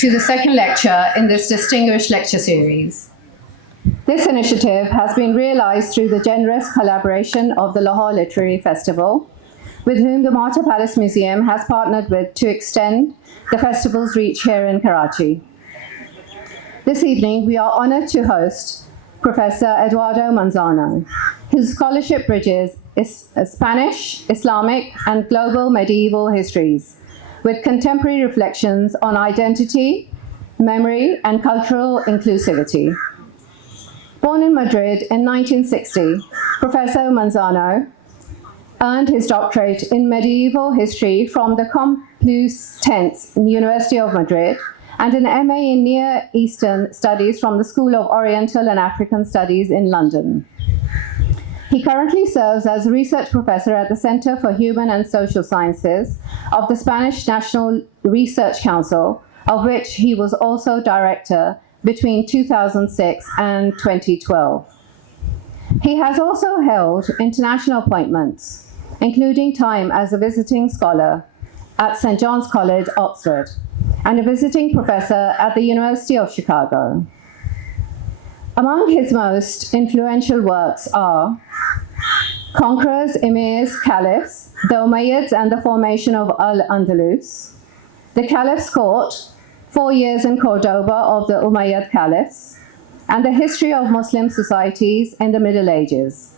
to the second lecture in this distinguished lecture series. This initiative has been realized through the generous collaboration of the Lahore Literary Festival, with whom the Marta Palace Museum has partnered with to extend the festival's reach here in Karachi. This evening, we are honored to host Professor Eduardo Manzano, whose scholarship bridges Spanish, Islamic, and global medieval histories, with contemporary reflections on identity, memory, and cultural inclusivity. Born in Madrid in 1960, Professor Manzano earned his doctorate in medieval history from the Complutense University of Madrid and an MA in Near Eastern Studies from the School of Oriental and African Studies in London. He currently serves as a research professor at the Center for Human and Social Sciences of the Spanish National Research Council, of which he was also director between 2006 and 2012. He has also held international appointments, including time as a visiting scholar at St. John's College, Oxford, and a visiting professor at the University of Chicago. Among his most influential works are Conquerors, Emirs, Caliphs, the Umayyads and the Formation of Al-Andalus, The Caliph's Court, 4 Years in Cordoba of the Umayyad Caliphs, and the History of Muslim Societies in the Middle Ages.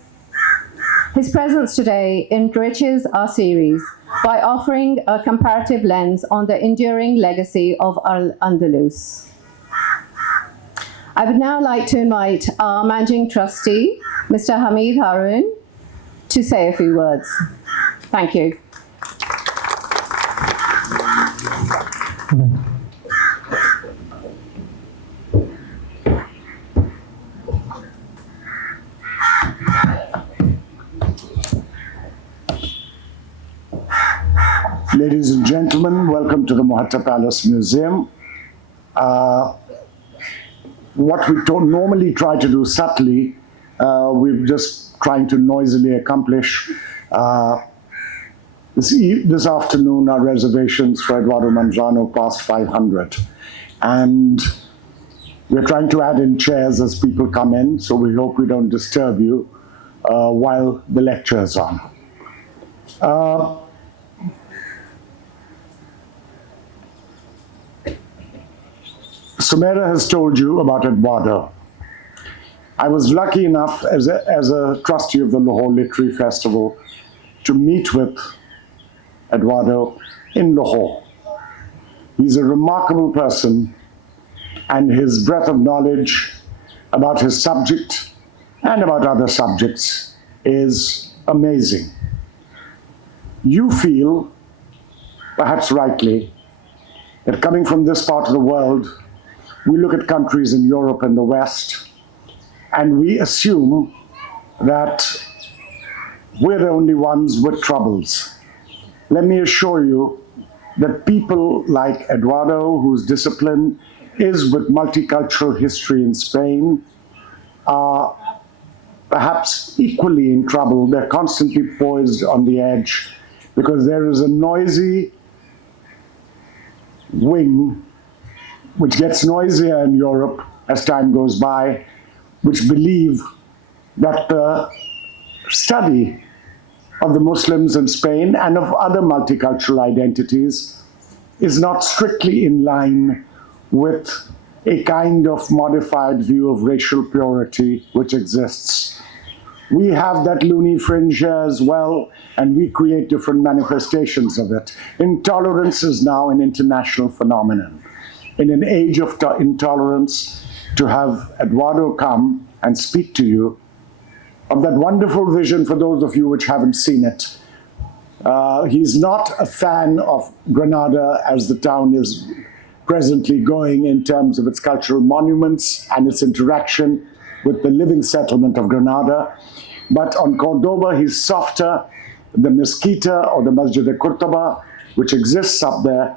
His presence today enriches our series by offering a comparative lens on the enduring legacy of Al-Andalus. I would now like to invite our Managing Trustee, Mr. Hamid Haroon, to say a few words. Thank you. Ladies and gentlemen, welcome to the Marta Palace Museum. What we don't normally try to do subtly, we're just trying to noisily accomplish. This afternoon, our reservations for Eduardo Manzano passed 500. And we're trying to add in chairs as people come in, so we hope we don't disturb you while the lecture is on. Sumaira has told you about Eduardo. I was lucky enough as a trustee of the Lahore Literary Festival to meet with Eduardo in Lahore. He's a remarkable person, and his breadth of knowledge about his subject and about other subjects is amazing. You feel, perhaps rightly, that coming from this part of the world, we look at countries in Europe and the West, and we assume that we're the only ones with troubles. Let me assure you that people like Eduardo, whose discipline is with multicultural history in Spain, are perhaps equally in trouble. They're constantly poised on the edge because there is a noisy wing which gets noisier in Europe as time goes by, which believe that the study of the Muslims in Spain and of other multicultural identities is not strictly in line with a kind of modified view of racial purity which exists. We have that loony fringe here as well, and we create different manifestations of it. Intolerance is now an international phenomenon. In an age of intolerance, to have Eduardo come and speak to you of that wonderful vision, for those of you which haven't seen it. He's not a fan of Granada as the town is presently going in terms of its cultural monuments and its interaction with the living settlement of Granada. But on Cordoba, he's softer. The Mezquita or the Masjid al-Qurtuba, which exists up there,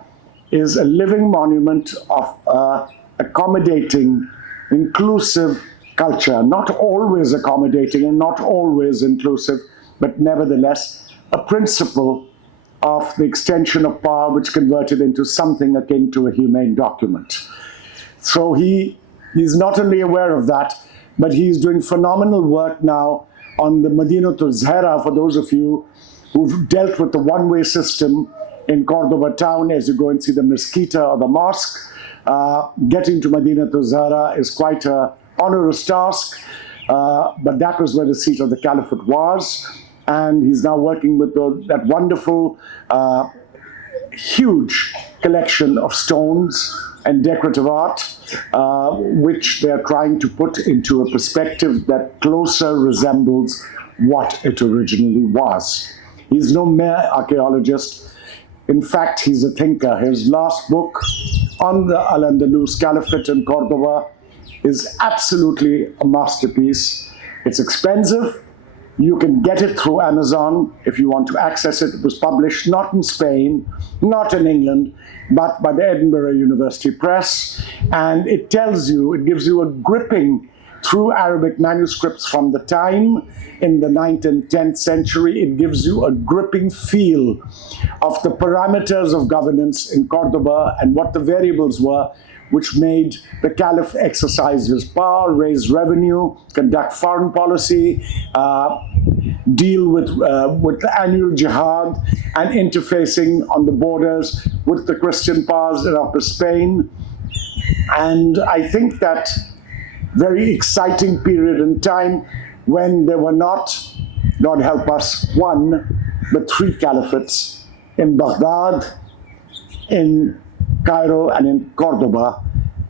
is a living monument of accommodating, inclusive culture. Not always accommodating and not always inclusive, but nevertheless a principle of the extension of power, which converted into something akin to a humane document. So he's not only aware of that, but he's doing phenomenal work now on the Madinatul Zahra, for those of you who've dealt with the one-way system in Cordoba town as you go and see the mezquita or the mosque. Getting to Madinatul Zahra is quite an onerous task, but that was where the seat of the Caliphate was. And he's now working with that wonderful, huge collection of stones and decorative art, which they're trying to put into a perspective that closer resembles what it originally was. He's no mere archaeologist. In fact, he's a thinker. His last book on the Al-Andalus Caliphate in Cordoba is absolutely a masterpiece. It's expensive. You can get it through Amazon if you want to access it. It was published not in Spain, not in England, but by the Edinburgh University Press. And it tells you, it gives you a gripping through Arabic manuscripts from the time in the 9th and 10th century. It gives you a gripping feel of the parameters of governance in Cordoba and what the variables were which made the Caliph exercise his power, raise revenue, conduct foreign policy, deal with the annual jihad and interfacing on the borders with the Christian powers in Upper Spain. And I think that very exciting period in time when there were not, God help us, one, but three caliphates in Baghdad, in Cairo, and in Cordoba,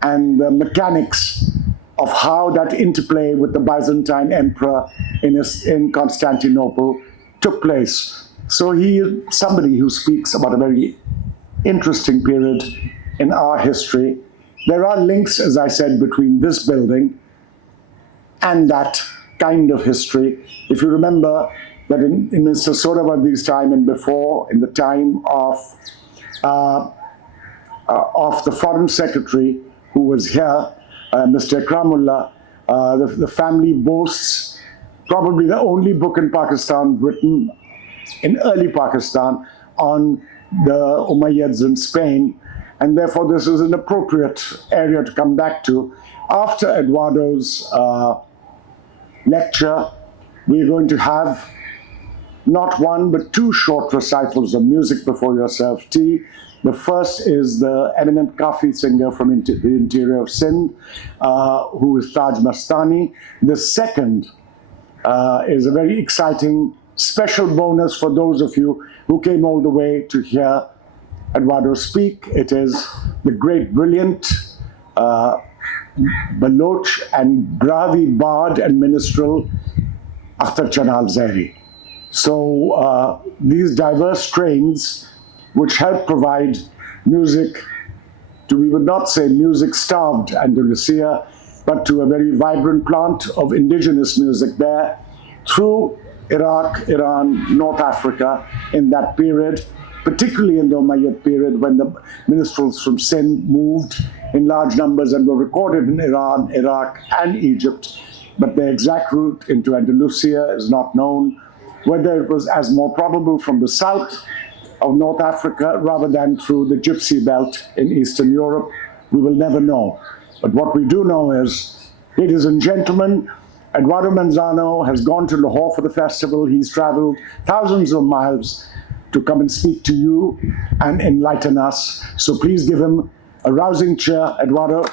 and the mechanics of how that interplay with the Byzantine emperor in Constantinople took place. So he is somebody who speaks about a very interesting period in our history. There are links, as I said, between this building and that kind of history. If you remember that in Mr. Sohrawardi's time and before, in the time of the foreign secretary who was here, Mr. Ikramullah, the family boasts probably the only book in Pakistan written in early Pakistan on the Umayyads in Spain. And therefore, this is an appropriate area to come back to. After Eduardo's lecture, we're going to have not one, but two short recitals of music before you serve tea. The first is the eminent Kafi singer from the interior of Sindh, who is Taj Mastani. The second is a very exciting special bonus for those of you who came all the way to hear Eduardo speak. It is the great, brilliant Baloch and Bravi bard and minstrel Akhtar Chanal Zahri. So these diverse strains which help provide music to, we would not say music-starved Andalusia, but to a very vibrant plant of indigenous music there through Iraq, Iran, North Africa in that period, particularly in the Umayyad period when the minstrels from Sindh moved in large numbers and were recorded in Iran, Iraq, and Egypt. But the exact route into Andalusia is not known. Whether it was as more probable from the south of North Africa rather than through the Gypsy belt in Eastern Europe, we will never know. But what we do know is, ladies and gentlemen, Eduardo Manzano has gone to Lahore for the festival. He's traveled thousands of miles to come and speak to you and enlighten us. So please give him a rousing cheer, Eduardo.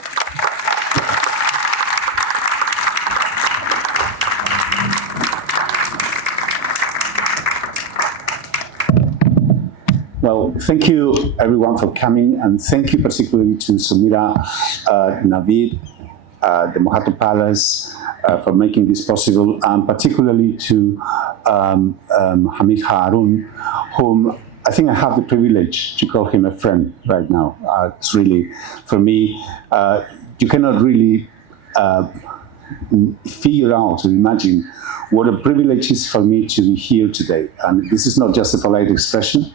Well, thank you everyone for coming, and thank you particularly to Sumira, Navid, the Mohato Palace for making this possible, and particularly to Hamid Harun, whom I think I have the privilege to call him a friend right now. It's really, for me, you cannot really figure out or imagine what a privilege is for me to be here today. And this is not just a polite expression.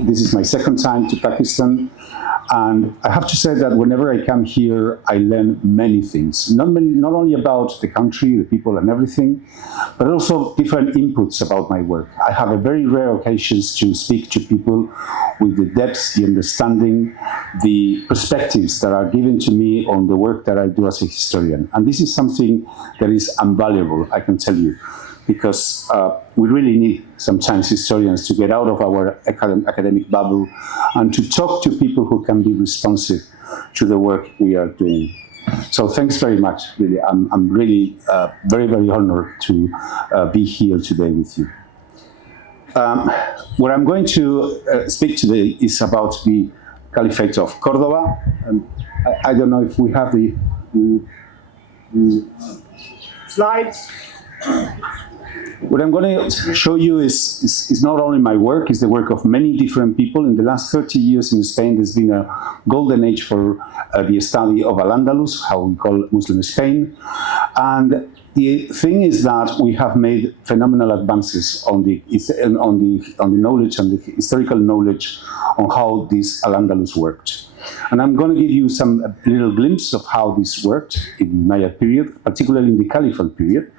This is my second time to Pakistan. And I have to say that whenever I come here, I learn many things, not only about the country, the people and everything, but also different inputs about my work. I have a very rare occasions to speak to people with the depth, the understanding, the perspectives that are given to me on the work that I do as a historian. And this is something that is invaluable, I can tell you, because we really need sometimes historians to get out of our academic bubble and to talk to people who can be responsive to the work we are doing. So thanks very much, really. I'm really very, very honored to be here today with you. What I'm going to speak today is about the Caliphate of Cordoba. I don't know if we have the slides. What I'm going to show you is not only my work, it's the work of many different people. In the last 30 years in Spain, there's been a golden age for the study of Al-Andalus, how we call Muslim Spain. And the thing is that we have made phenomenal advances on the knowledge and the historical knowledge on how this Al-Andalus worked. And I'm going to give you some little glimpse of how this worked in the Umayyad period, particularly in the Caliphate period.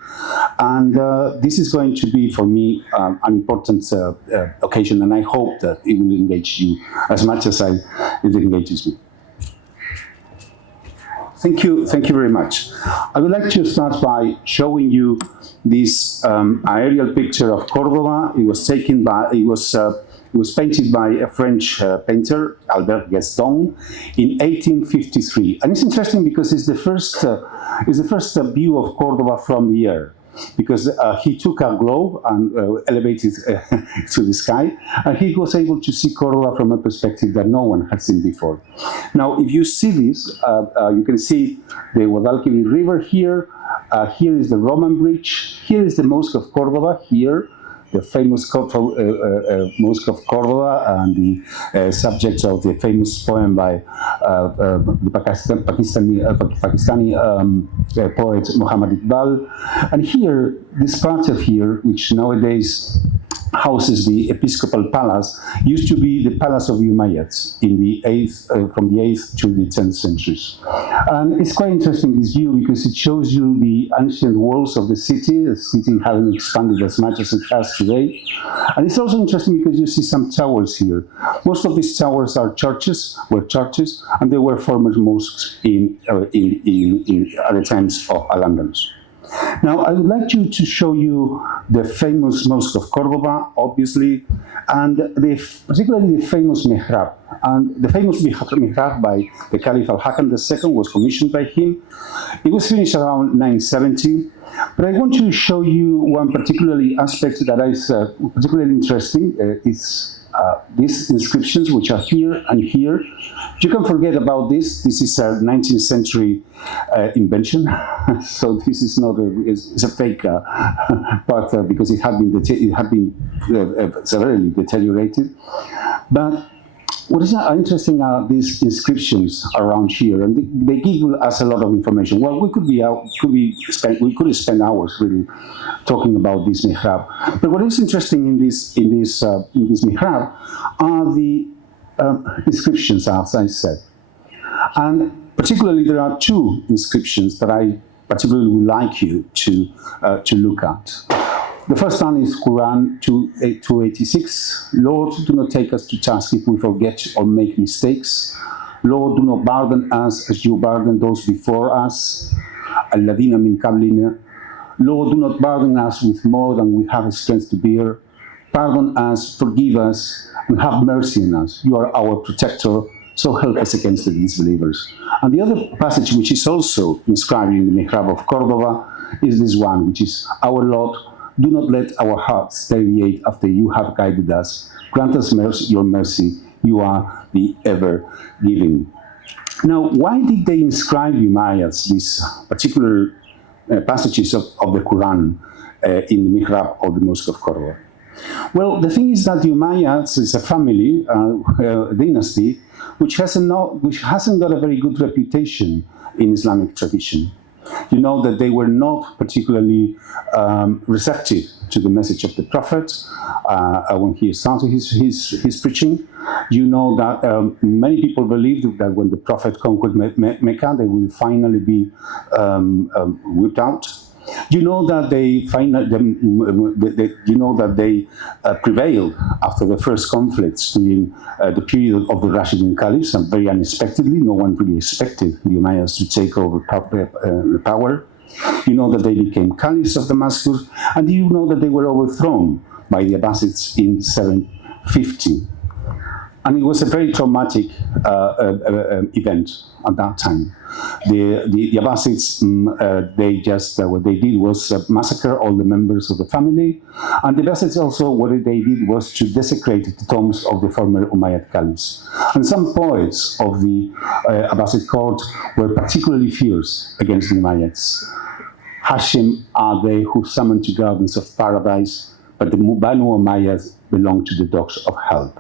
And this is going to be, for me, an important occasion, and I hope that it will engage you as much as it engages me. Thank you very much. I would like to start by showing you this aerial picture of Cordoba. It was taken by, it was painted by a French painter, Albert Gaston, in 1853. And it's interesting because it's the first view of Cordoba from the air. Because he took a globe and elevated to the sky, and he was able to see Cordoba from a perspective that no one had seen before. Now, if you see this, you can see the Guadalquivir River here. Here is the Roman bridge. Here is the Mosque of Cordoba. Here, the famous Mosque of Cordoba, and the subject of the famous poem by the Pakistani poet Muhammad Iqbal. And here, this part of here, which nowadays houses the episcopal palace, used to be the palace of the Umayyads in the from the 8th to the 10th centuries. And it's quite interesting, this view, because it shows you the ancient walls of the city having expanded as much as it has today. And it's also interesting because you see some towers here. Most of these towers are churches, and they were former mosques at the times of Al-Andalus. Now, I would like to show you the famous Mosque of Cordoba, obviously, and particularly the famous mihrab. And the famous mihrab by the Caliph Al-Hakam II was commissioned by him. It was finished around 970. But I want to show you one particularly aspect that is particularly interesting. It's these inscriptions, which are here and here. You can forget about this. This is a 19th century invention. So this is not it's a fake part because it had been severely deteriorated. But what is interesting are these inscriptions around here, and they give us a lot of information. Well, we could spend hours really talking about this mihrab. But what is interesting in this mihrab are the inscriptions, as I said, and particularly there are two inscriptions that I particularly would like you to look at. The first one is Quran 286. Lord, do not take us to task if we forget or make mistakes. Lord, do not burden us as you burden those before us. Alladina min qablina. Lord, do not burden us with more than we have strength to bear. Pardon us, forgive us, and have mercy on us. You are our protector, so help us against the disbelievers. And the other passage, which is also inscribed in the Mihrab of Cordoba, is this one, which is, Our Lord, do not let our hearts deviate after you have guided us. Grant us your mercy. You are the ever-giving. Now, why did they inscribe Umayyads, these particular passages of the Quran in the mihrab of the Mosque of Cordoba? Well, the thing is that the Umayyads is a family, a dynasty, which hasn't got a very good reputation in Islamic tradition. You know that they were not particularly receptive to the message of the Prophet when he started his preaching. You know that many people believed that when the Prophet conquered Mecca, they will finally be whipped out. You know that they prevailed after the first conflicts during the period of the Rashidun Caliphs, and very unexpectedly. No one really expected the Umayyads to take over the power. You know that they became caliphs of Damascus, and you know that they were overthrown by the Abbasids in 750. And it was a very traumatic event at that time. The Abbasids, what they did was massacre all the members of the family. And the Abbasids also, what they did was to desecrate the tombs of the former Umayyad Caliphs. And some poets of the Abbasid court were particularly fierce against the Umayyads. Hashim are they who summoned to gardens of paradise, but the Banu Umayyads belong to the dogs of hell.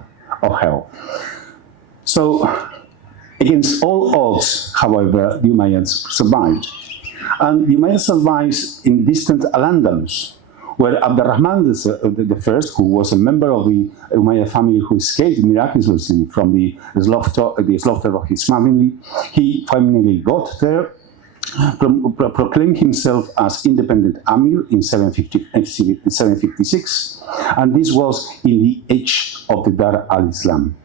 So, against all odds, however, the Umayyads survived. And the Umayyads survived in distant Al-Andalus, where Abdurrahman I, who was a member of the Umayyad family who escaped miraculously from the slaughter of his family, he finally got there, proclaimed himself as independent Amir in 756, and this was in the age of the Dar al-Islam.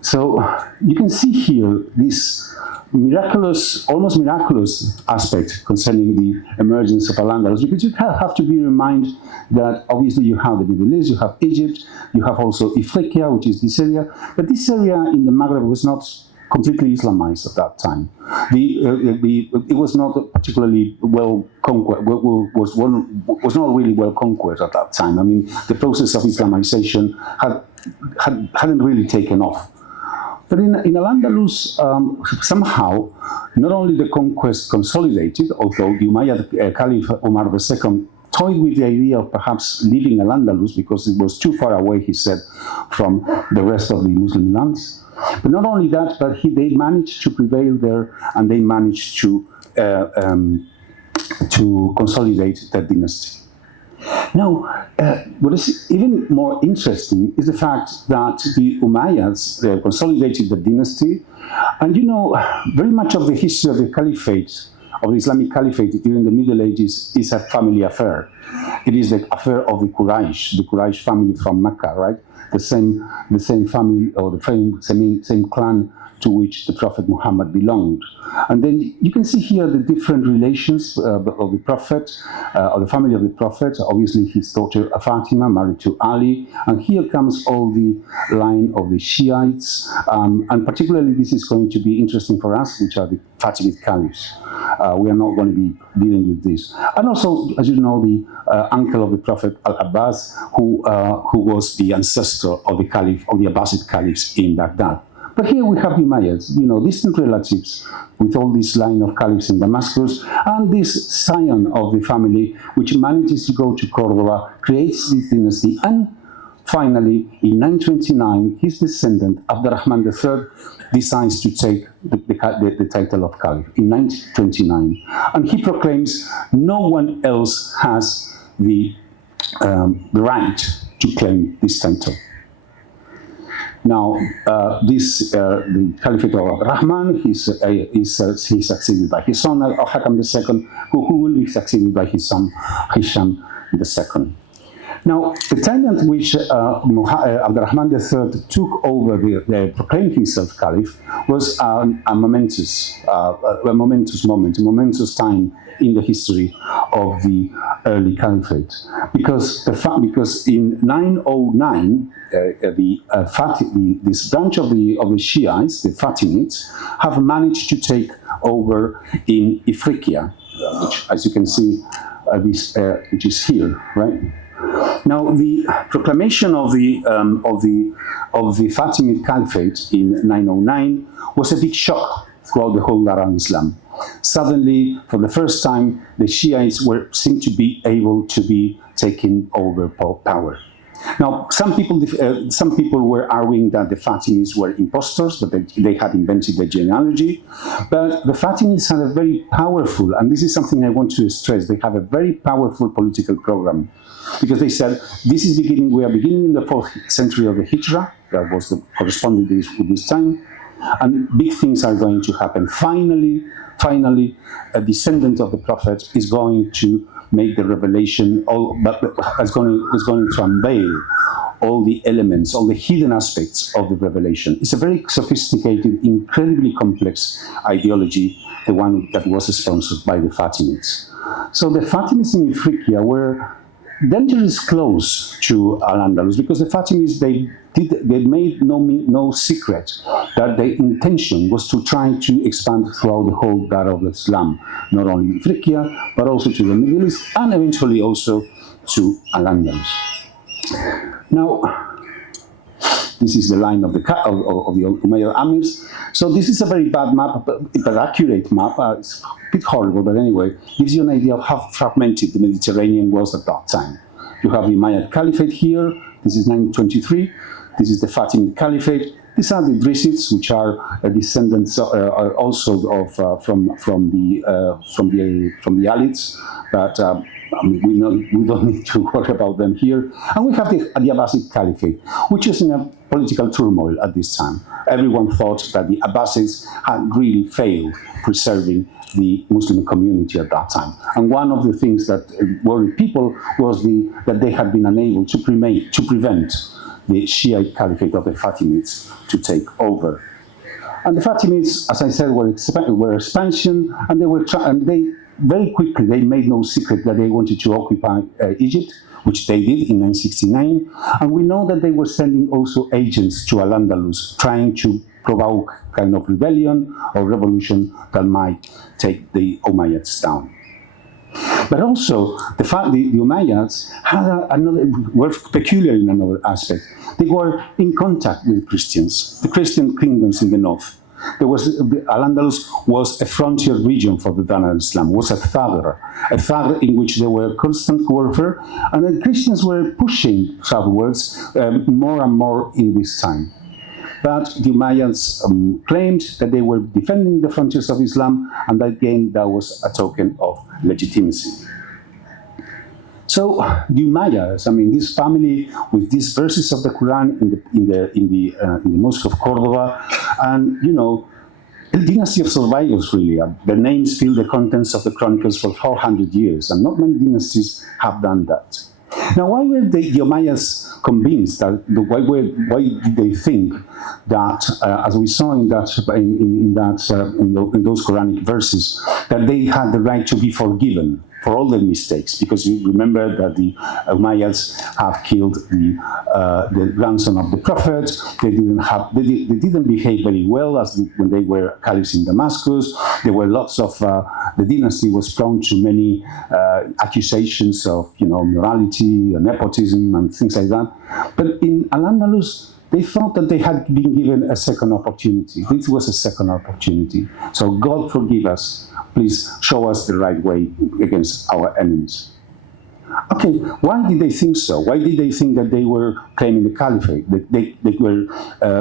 So you can see here this miraculous, almost miraculous aspect concerning the emergence of Al-Andalus, because you have to be reminded that obviously you have the Middle East, you have Egypt, you have also Ifriqiya, which is this area, but this area in the Maghreb was not completely Islamized at that time. It was not particularly well conquered, was not really well conquered at that time. I mean, the process of Islamization hadn't really taken off. But in Al-Andalus, somehow, not only the conquest consolidated, although the Umayyad Caliph Umar II toyed with the idea of perhaps leaving Al-Andalus because it was too far away, he said, from the rest of the Muslim lands. But not only that, but they managed to prevail there, and they managed to consolidate that dynasty. Now, what is even more interesting is the fact that the Umayyads consolidated the dynasty, and you know, very much of the history of the Caliphate, of the Islamic Caliphate during the Middle Ages, is a family affair. It is the affair of the Quraysh family from Mecca, right? The same family, or the same clan to which the Prophet Muhammad belonged. And then you can see here the different relations of the Prophet, of the family of the Prophet. Obviously, his daughter Fatima married to Ali. And here comes all the line of the Shiites. And particularly, this is going to be interesting for us, which are the Fatimid Caliphs. We are not going to be dealing with this. And also, as you know, the uncle of the Prophet, Al-Abbas, who was the ancestor of the Caliph, of the Abbasid Caliphs in Baghdad. But here we have the Umayyads, you know, distant relatives with all this line of caliphs in Damascus, and this scion of the family, which manages to go to Cordoba, creates this dynasty, and finally, in 929, his descendant, Abdurrahman III, decides to take the title of caliph in 929. And he proclaims no one else has the right to claim this title. Now, the Caliphate of Abdurrahman, he's succeeded by his son, Al-Hakam II, who will be succeeded by his son, Hisham II. Now, the time at which Abdurrahman III took over, proclaimed himself Caliph, was a momentous moment, a momentous time in the history of the early Caliphate. Because in 909, this branch of the Shiites, the Fatimids, have managed to take over in Ifriqiya, which, as you can see, which is here, right? Now, the proclamation of the Fatimid Caliphate in 909 was a big shock throughout the whole Dar al-Islam. Suddenly, for the first time, the Shiites seemed to be able to be taking over power. Now, some people were arguing that the Fatimids were impostors, that they had invented the genealogy. But the Fatimids had a very powerful, and this is something I want to stress, they have a very powerful political program. Because they said, we are beginning in the 4th century of the Hijra, that was the corresponding with this time, and big things are going to happen. Finally, a descendant of the Prophet is going to make the revelation, is going to unveil all the elements, all the hidden aspects of the revelation. It's a very sophisticated, incredibly complex ideology, the one that was sponsored by the Fatimids. So the Fatimids in Ifriqiya were dangerously close to Al-Andalus because the Fatimids, they made no secret that their intention was to try to expand throughout the whole Dar of Islam, not only in Ifriqiya, but also to the Middle East and eventually also to Al-Andalus. Now, this is the line of the Umayyad Amirs. So this is a very bad map, but accurate map. It's a bit horrible, but anyway, gives you an idea of how fragmented the Mediterranean was at that time. You have the Umayyad Caliphate here. This is 923. This is the Fatimid Caliphate. These are the Idrisids, which are descendants also of from the Alids, but we don't need to worry about them here. And we have the Abbasid Caliphate, which is in a political turmoil at this time. Everyone thought that the Abbasids had really failed preserving the Muslim community at that time. And one of the things that worried people was that they had been unable to prevent the Shiite Caliphate of the Fatimids to take over. And the Fatimids, as I said, were expansion, and they very quickly, they made no secret that they wanted to occupy Egypt, which they did in 969. And we know that they were sending also agents to Al-Andalus, trying to provoke kind of rebellion or revolution that might take the Umayyads down. But also, the Umayyads were peculiar in another aspect. They were in contact with Christians, the Christian kingdoms in the north. Al-Andalus was a frontier region for the Dar al-Islam, was a thagr in which there were constant warfare, and the Christians were pushing southwards more and more in this time. But the Umayyads claimed that they were defending the frontiers of Islam, and that again, that was a token of legitimacy. So the Umayyads, I mean, this family with these verses of the Quran in the Mosque of Cordoba, and a dynasty of survivors really. Their names fill the contents of the chronicles for 400 years, and not many dynasties have done that. Now, why were the Umayyads convinced that? Why did they think that, as we saw in those Quranic verses, that they had the right to be forgiven for all their mistakes? Because you remember that the Umayyads have killed the grandson of the Prophet. They didn't behave very well when they were caliphs in Damascus. There were lots of the dynasty was prone to many accusations of morality and nepotism and things like that. But in Al-Andalus, they thought that they had been given a second opportunity. This was a second opportunity. So God forgive us. Please show us the right way against our enemies. Okay, why did they think so? Why did they think that they were claiming the caliphate? That they were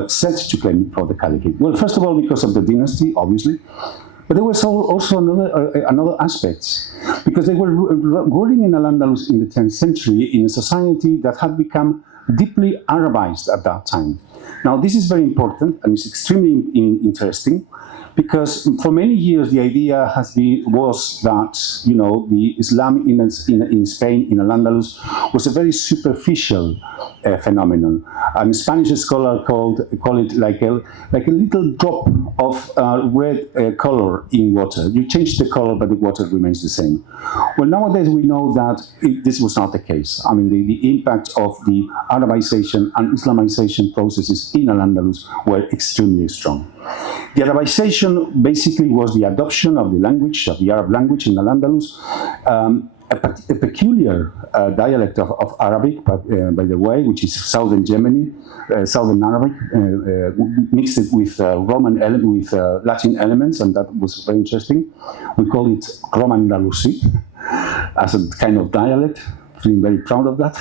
set to claim for the caliphate? Well, first of all, because of the dynasty, obviously. But there was also another aspect, because they were ruling in Al-Andalus in the 10th century in a society that had become deeply Arabized at that time. Now, this is very important and it's extremely interesting, because for many years the idea was that the Islam in Spain, in Al-Andalus, was a very superficial phenomenon. And a Spanish scholar call it like a little drop of red color in water. You change the color, but the water remains the same. Well, nowadays we know that this was not the case. I mean, the impact of the Arabization and Islamization processes in Al-Andalus were extremely strong. The Arabization basically was the adoption of the language, of the Arab language in Al-Andalus, a peculiar dialect of Arabic, by the way, which is southern Germany, southern Arabic, mixed with Latin elements, and that was very interesting. We call it Roman Andalusi as a kind of dialect. Feeling very proud of that.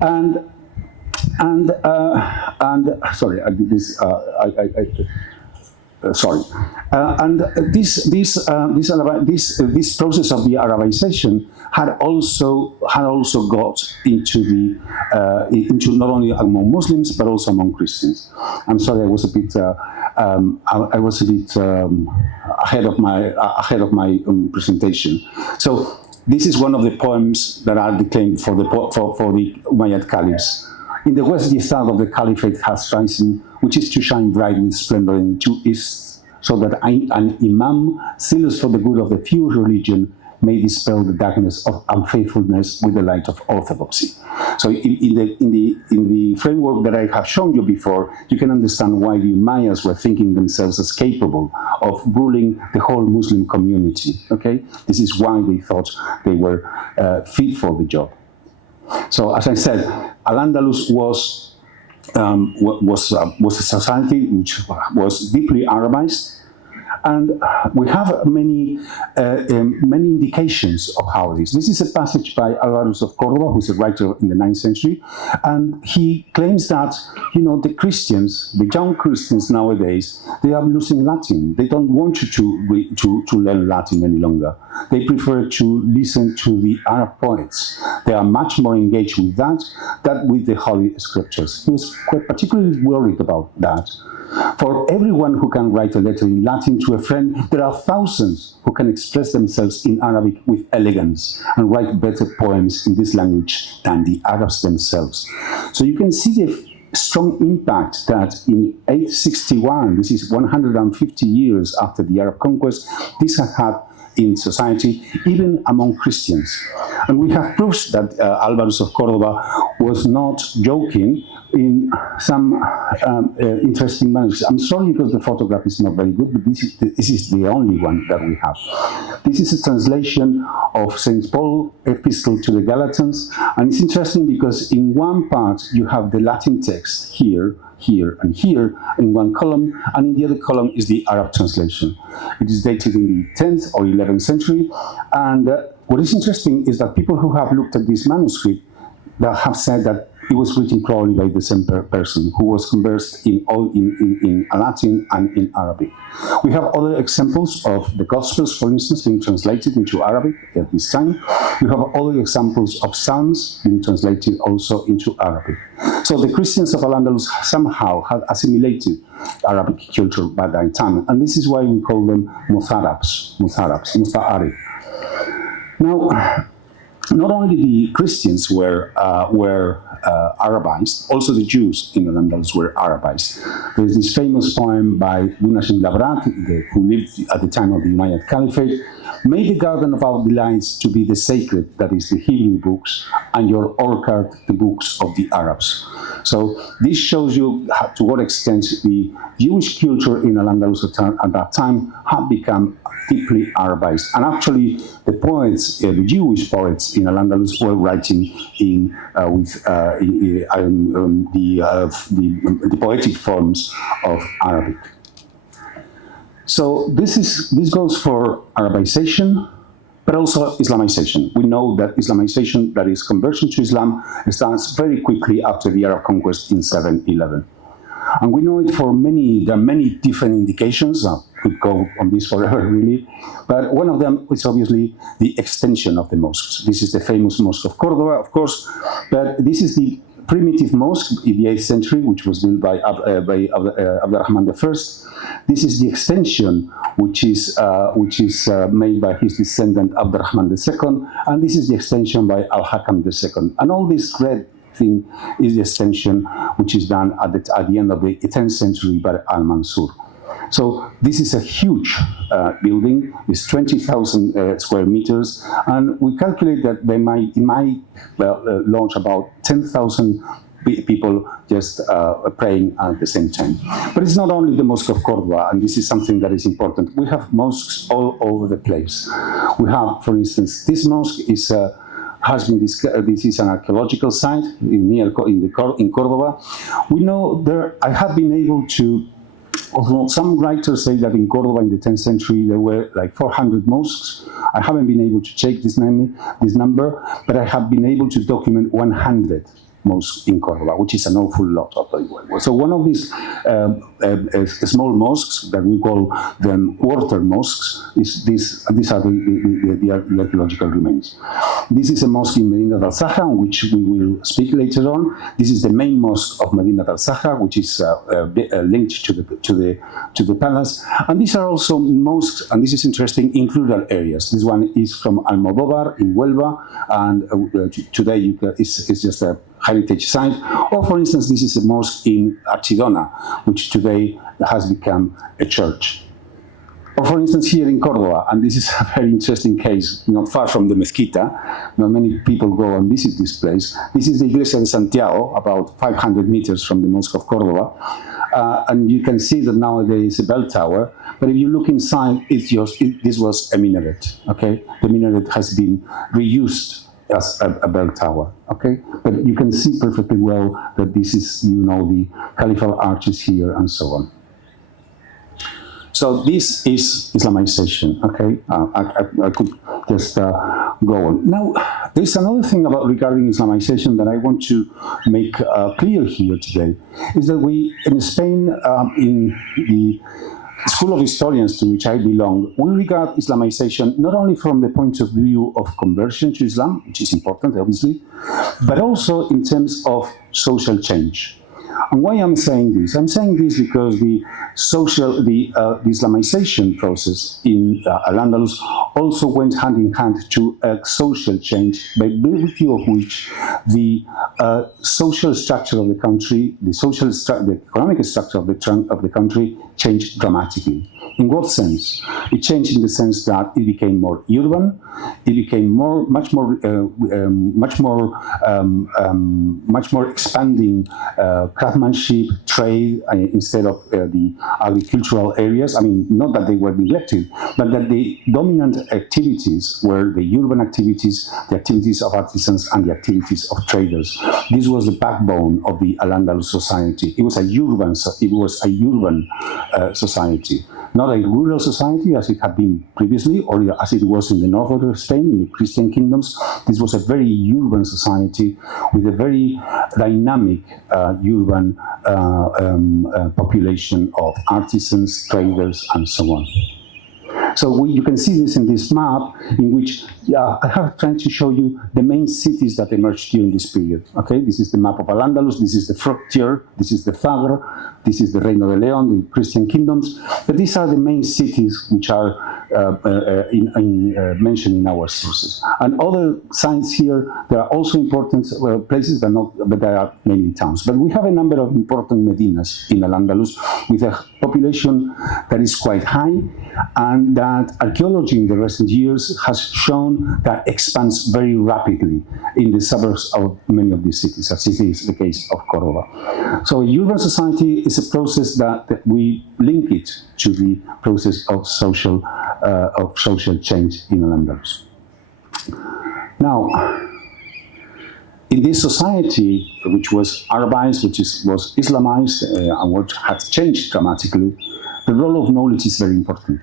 And And sorry, I did this. Sorry, and this process of the Arabization had also got into not only among Muslims but also among Christians. I'm sorry, I was a bit ahead of my presentation. So this is one of the poems that are declaimed for the Umayyad Caliphs. In the west, the star of the Caliphate has risen, which is to shine bright with splendor in the two easts, so that an imam, zealous for the good of the few religion, may dispel the darkness of unfaithfulness with the light of orthodoxy. So in the framework that I have shown you before, you can understand why the Umayyads were thinking themselves as capable of ruling the whole Muslim community. Okay, this is why they thought they were fit for the job. So, as I said, Al-Andalus was a society which was deeply Arabized, and we have many indications of how it is. This is a passage by Eduardo of Cordoba, who's a writer in the 9th century, and he claims that, the Christians, the young Christians nowadays, they are losing Latin. They don't want to learn Latin any longer. They prefer to listen to the Arab poets. They are much more engaged with that than with the Holy Scriptures. He was quite particularly worried about that. For everyone who can write a letter in Latin to a friend, there are thousands who can express themselves in Arabic with elegance and write better poems in this language than the Arabs themselves. So you can see the strong impact that in 861, this is 150 years after the Arab conquest, this has had in society, even among Christians. And we have proofs that Álvaro of Cordoba was not joking in some interesting manners. I'm sorry because the photograph is not very good, but this is the only one that we have. This is a translation of St. Paul's epistle to the Galatians, and it's interesting because in one part you have the Latin text here, and here in one column, and in the other column is the Arab translation. It is dated in the 10th or 11th century, and what is interesting is that people who have looked at this manuscript that have said that it was written probably by the same person who was conversed in Latin and in Arabic. We have other examples of the Gospels, for instance, being translated into Arabic at this time. We have other examples of Psalms being translated also into Arabic. So the Christians of Al-Andalus somehow had assimilated Arabic culture by that time, and this is why we call them Mutharib. Now, not only the Christians were Arabized, also the Jews in Al-Andalus were Arabized. There's this famous poem by Bunashim Labrat, who lived at the time of the Umayyad Caliphate, "May the garden of our delights to be the sacred, that is the Hebrew books, and your orchard the books of the Arabs." So this shows you to what extent the Jewish culture in Al-Andalus at that time had become deeply Arabized. And actually, the poets, the Jewish poets in Al-Andalus were writing with the poetic forms of Arabic. So this goes for Arabization, but also Islamization. We know that Islamization, that is conversion to Islam, starts very quickly after the Arab conquest in 711. And we know it for there are many different indications. I could go on this forever, really. But one of them is obviously the extension of the mosques. This is the famous Mosque of Cordoba, of course, but this is the primitive mosque in the 8th century, which was built by Abdurrahman I. This is the extension, which is made by his descendant Abdurrahman II, and this is the extension by Al-Hakam II. And all this red thing is the extension which is done at the end of the 10th century by Al-Mansur. So this is a huge building. It's 20,000 square meters, and we calculate that it might launch about 10,000 people just praying at the same time. But it's not only the Mosque of Cordoba, and this is something that is important. We have mosques all over the place. We have, for instance, this mosque is this is an archaeological site in Cordoba. We know I have been able to, although some writers say that in Cordoba in the 10th century there were like 400 mosques. I haven't been able to check this number, but I have been able to document 100 mosque in Cordoba, which is an awful lot of the well. So one of these small mosques that we call them quarter mosques is these are the archaeological remains. This is a mosque in Medina del Zahra, on which we will speak later on. This is the main mosque of Medina del Zahra, which is linked to the palace. And these are also mosques, and this is interesting, in rural areas. This one is from Almodóvar in Huelva, and today it's just a heritage site. Or, for instance, this is a mosque in Archidona, which today has become a church. Or, for instance, here in Cordoba, and this is a very interesting case, not far from the Mezquita. Not many people go and visit this place. This is the Iglesia de Santiago, about 500 meters from the Mosque of Cordoba. And you can see that nowadays a bell tower, but if you look inside, this was a minaret, okay? The minaret has been reused as a bell tower, okay? But you can see perfectly well that this is, the caliphal arches here and so on. So this is Islamization, okay? I could just go on. Now, there's another thing regarding Islamization that I want to make clear here today, is that we, in Spain, in the School of Historians to which I belong, we regard Islamization not only from the point of view of conversion to Islam, which is important, obviously, but also in terms of social change. And why I'm saying this? I'm saying this because the Islamization process in Al-Andalus also went hand in hand to a social change, by virtue of which the social structure of the country, the economic structure of the country changed dramatically. In what sense? It changed in the sense that it became more urban, it became much more expanding craftsmanship, trade, instead of the agricultural areas. I mean, not that they were neglected, but that the dominant activities were the urban activities, the activities of artisans, and the activities of traders. This was the backbone of the Al-Andalus society. It was a urban society. Not a rural society as it had been previously, or as it was in the north of Spain, in the Christian kingdoms. This was a very urban society with a very dynamic urban population of artisans, traders, and so on. So you can see this in this map, in which I have tried to show you the main cities that emerged during this period. Okay, this is the map of Al-Andalus, this is the frontier, this is the Thagr, this is the Reino de León, the Christian kingdoms. But these are the main cities which are mentioned in our sources. And other sites here, there are also important places, but there are mainly towns. But we have a number of important medinas in Al-Andalus with a population that is quite high, and that archaeology in the recent years has shown that expands very rapidly in the suburbs of many of these cities, as is the case of Cordoba. So a urban society is a process that we link it to the process of social change in Al-Andalus. Now, in this society, which was Arabized, was Islamized, and what had changed dramatically, the role of knowledge is very important.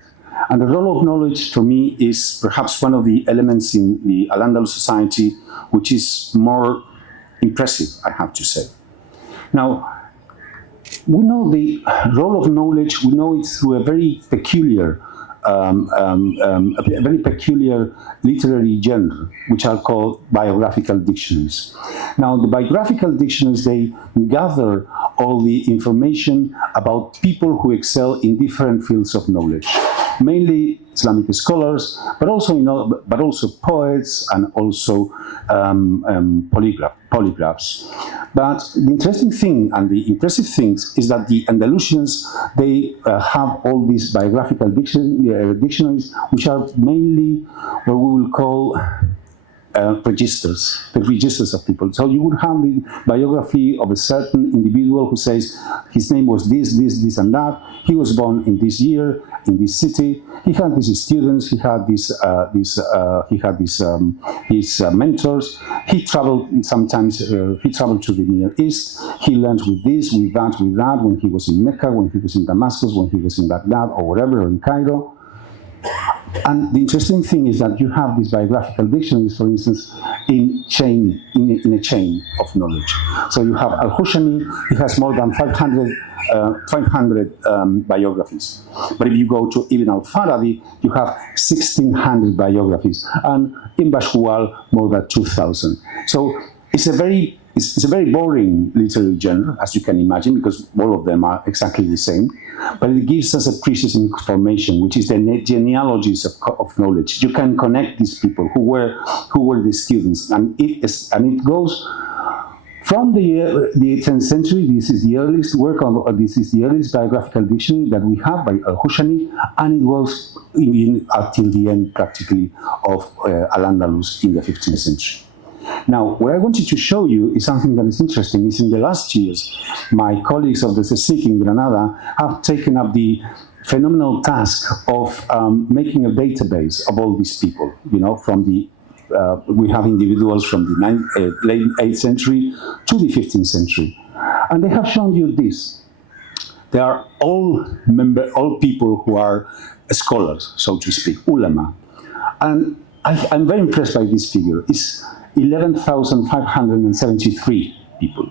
And the role of knowledge, for me, is perhaps one of the elements in the Al-Andalus society which is more impressive, I have to say. Now, we know the role of knowledge, we know it through a very peculiar literary genre, which are called biographical dictionaries. Now, the biographical dictionaries, they gather all the information about people who excel in different fields of knowledge, mainly Islamic scholars, but also poets and also polygraphs. But the interesting thing and the impressive thing is that the Andalusians, they have all these biographical dictionaries, which are mainly what we will call registers, the registers of people. So you would have the biography of a certain individual who says his name was this, and that. He was born in this year, in this city. He had these students. He had his mentors. He traveled sometimes. He traveled to the Near East. He learned with this, with that, when he was in Mecca, when he was in Damascus, when he was in Baghdad, or wherever, or in Cairo. And the interesting thing is that you have these biographical dictionaries, for instance, in a chain of knowledge. So you have Al-Hushani, he has more than 500 biographies. But if you go to Ibn al-Farabi, you have 1,600 biographies, and in Bashwal, more than 2,000. So it's a very boring literary genre, as you can imagine, because all of them are exactly the same. But it gives us a precious information, which is the genealogies of knowledge. You can connect these people who were the students, and it goes from the 10th century. This is the earliest work this is the earliest biographical dictionary that we have by Al-Hushani, and it goes until the end, practically, of Al-Andalus in the 15th century. Now, what I wanted to show you is something that is interesting. Is in the last years, my colleagues of the CSIC in Granada have taken up the phenomenal task of making a database of all these people. You know, from the we have individuals from the late 8th century to the 15th century, and they have shown you this. They are all people who are scholars, so to speak, ulama, and I'm very impressed by this figure. It's 11,573 people,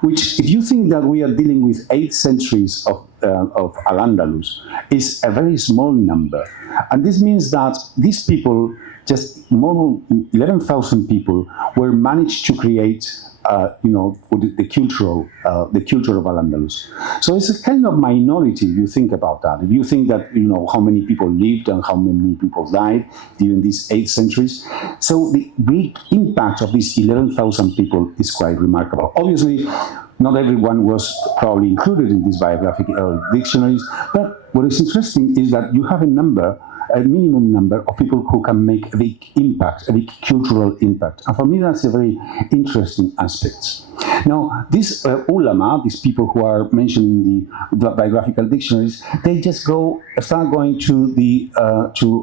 which, if you think that we are dealing with 8 centuries of Al-Andalus, is a very small number. And this means that these people, just more than 11,000 people, were managed to create the culture of Al-Andalus. So it's a kind of minority if you think about that. If you think that, how many people lived and how many people died during these 8 centuries. So the big impact of these 11,000 people is quite remarkable. Obviously, not everyone was probably included in these biographical dictionaries, but what is interesting is that you have a minimum number of people who can make a big impact, a big cultural impact. And for me, that's a very interesting aspect. Now, these ulama, these people who are mentioned in the biographical dictionaries, they just start going to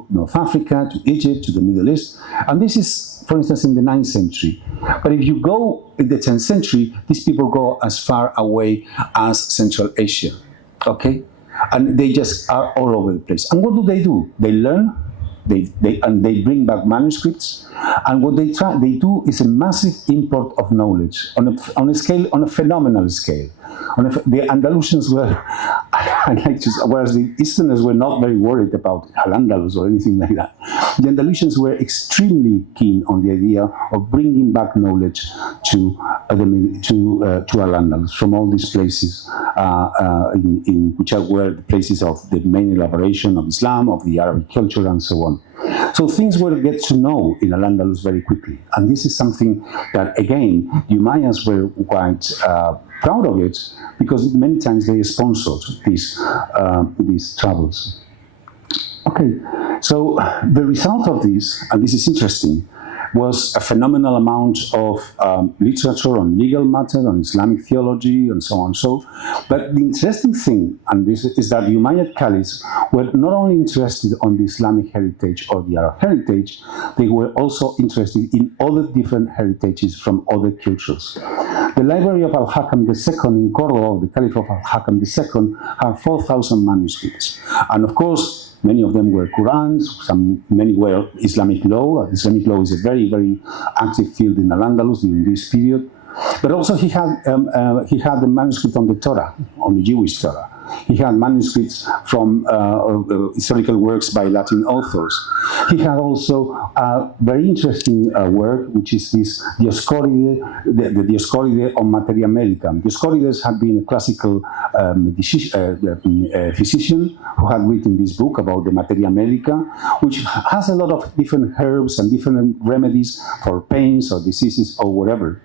North Africa, to Egypt, to the Middle East. And this is, for instance, in the 9th century. But if you go in the 10th century, these people go as far away as Central Asia, okay? And they just are all over the place. And what do? They learn, they bring back manuscripts, and what they do is a massive import of knowledge on a phenomenal scale. The Andalusians were, whereas the Easterners were not very worried about Al-Andalus or anything like that. The Andalusians were extremely keen on the idea of bringing back knowledge to Al-Andalus from all these places, which were the places of the main elaboration of Islam, of the Arabic culture, and so on. So things were get to know in Al-Andalus very quickly. And this is something that, again, the Umayyads were quite proud of it, because many times they sponsored these travels. Okay, so the result of this, and this is interesting, was a phenomenal amount of literature on legal matter, on Islamic theology, and so on. But the interesting thing, and this is that the Umayyad Caliphs were not only interested on the Islamic heritage or the Arab heritage, they were also interested in other different heritages from other cultures. The library of Al-Hakam II in Cordoba, the Caliph of Al-Hakam II, have 4,000 manuscripts. And of course, many of them were Qurans, many were Islamic law. Islamic law is a very, very active field in Al-Andalus during this period. But also he had the manuscript on the Torah, on the Jewish Torah. He had manuscripts from historical works by Latin authors. He had also a very interesting work, which is this Dioscoride, the Dioscoride on Materia Medica. Dioscorides had been a classical physician who had written this book about the Materia Medica, which has a lot of different herbs and different remedies for pains or diseases or whatever.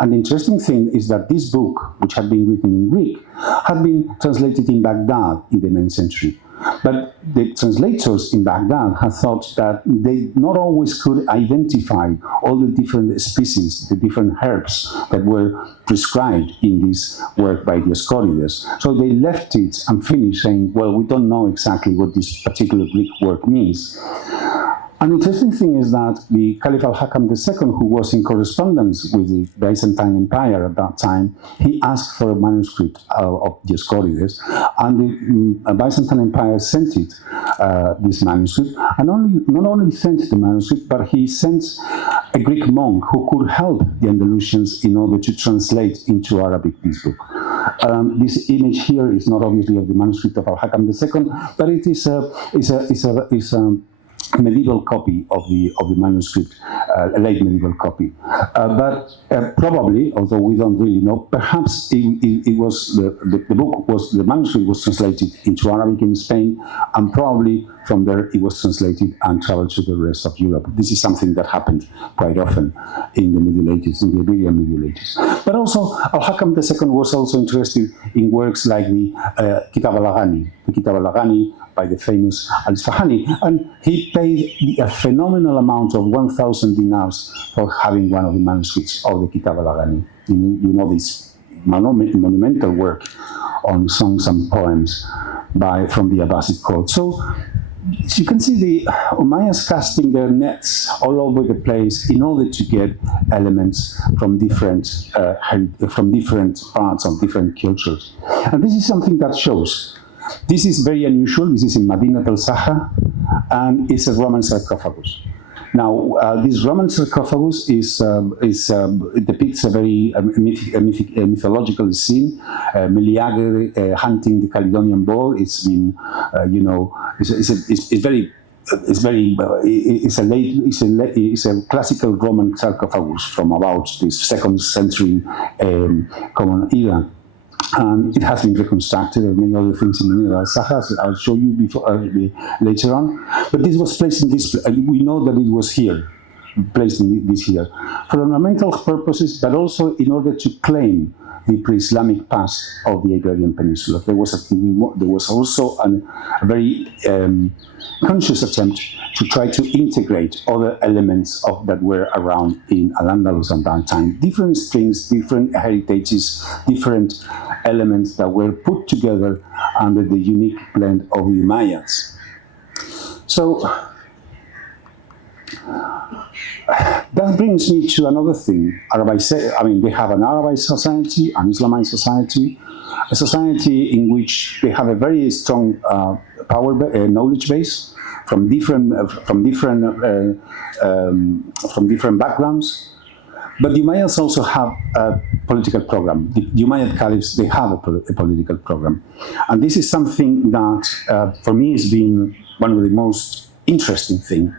And the interesting thing is that this book, which had been written in Greek, had been translated in Baghdad in the 9th century. But the translators in Baghdad had thought that they not always could identify all the different species, the different herbs that were prescribed in this work by Dioscorides. So they left it and finished saying, well, we don't know exactly what this particular Greek work means. An interesting thing is that the Caliph al-Hakam II, who was in correspondence with the Byzantine Empire at that time, he asked for a manuscript of Dioscorides, and the Byzantine Empire sent it, this manuscript, and not only sent the manuscript, but he sent a Greek monk who could help the Andalusians in order to translate into Arabic this book. This image here is not obviously of the manuscript of al-Hakam II, but it is a medieval copy of the manuscript, a late medieval copy. But probably, although we don't really know, perhaps it was the manuscript was translated into Arabic in Spain, and probably from there it was translated and traveled to the rest of Europe. This is something that happened quite often in the Middle Ages, in the Iberian Middle Ages. But also, al-Hakam II was also interested in works like the Kitab al-Aghani, by the famous al-Isfahani, and he paid a phenomenal amount of 1,000 dinars for having one of the manuscripts of the Kitab al-Aghani. You know, this monumental work on songs and poems from the Abbasid court. So you can see the Umayyads casting their nets all over the place in order to get elements from different parts of different cultures. And this is something that shows. This is very unusual. This is in Madinat al-Saha, and it's a Roman sarcophagus. Now, this Roman sarcophagus it depicts a very mythological scene. Meleager hunting the Caledonian boar. It's been, it's a classical Roman sarcophagus from about the 2nd century Common Era. And it has been reconstructed, and many other things in the Sahara. I'll show you later on. But this was placed in this. We know that it was here, placed in this here, for ornamental purposes, but also in order to claim the pre-Islamic past of the Iberian Peninsula. There was also a very conscious attempt to try to integrate other elements that were around in Al-Andalus at that time. Different strings, different heritages, different elements that were put together under the unique blend of the Umayyads. So that brings me to another thing. They have an Arabized society, an Islamized society, a society in which they have a very strong knowledge base from different backgrounds. But the Umayyads also have a political program. The Umayyad Caliphs, they have a political program. And this is something that, for me, has been one of the most interesting things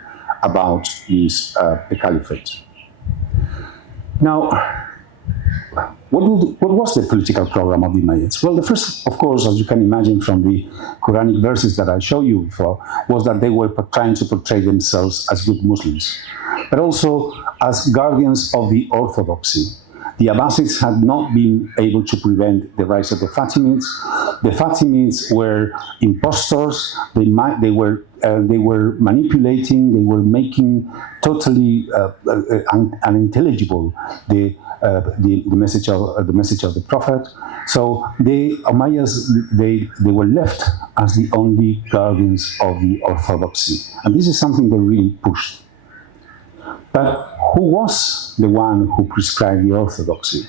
about the Caliphate. Now, what was the political program of the Umayyads? Well, the first, of course, as you can imagine from the Quranic verses that I showed you before, was that they were trying to portray themselves as good Muslims, but also as guardians of the orthodoxy. The Abbasids had not been able to prevent the rise of the Fatimids. The Fatimids were impostors. They were manipulating. They were making totally unintelligible the message of the Prophet. So the Umayyads they were left as the only guardians of the orthodoxy, and this is something they really pushed. But who was the one who prescribed the orthodoxy?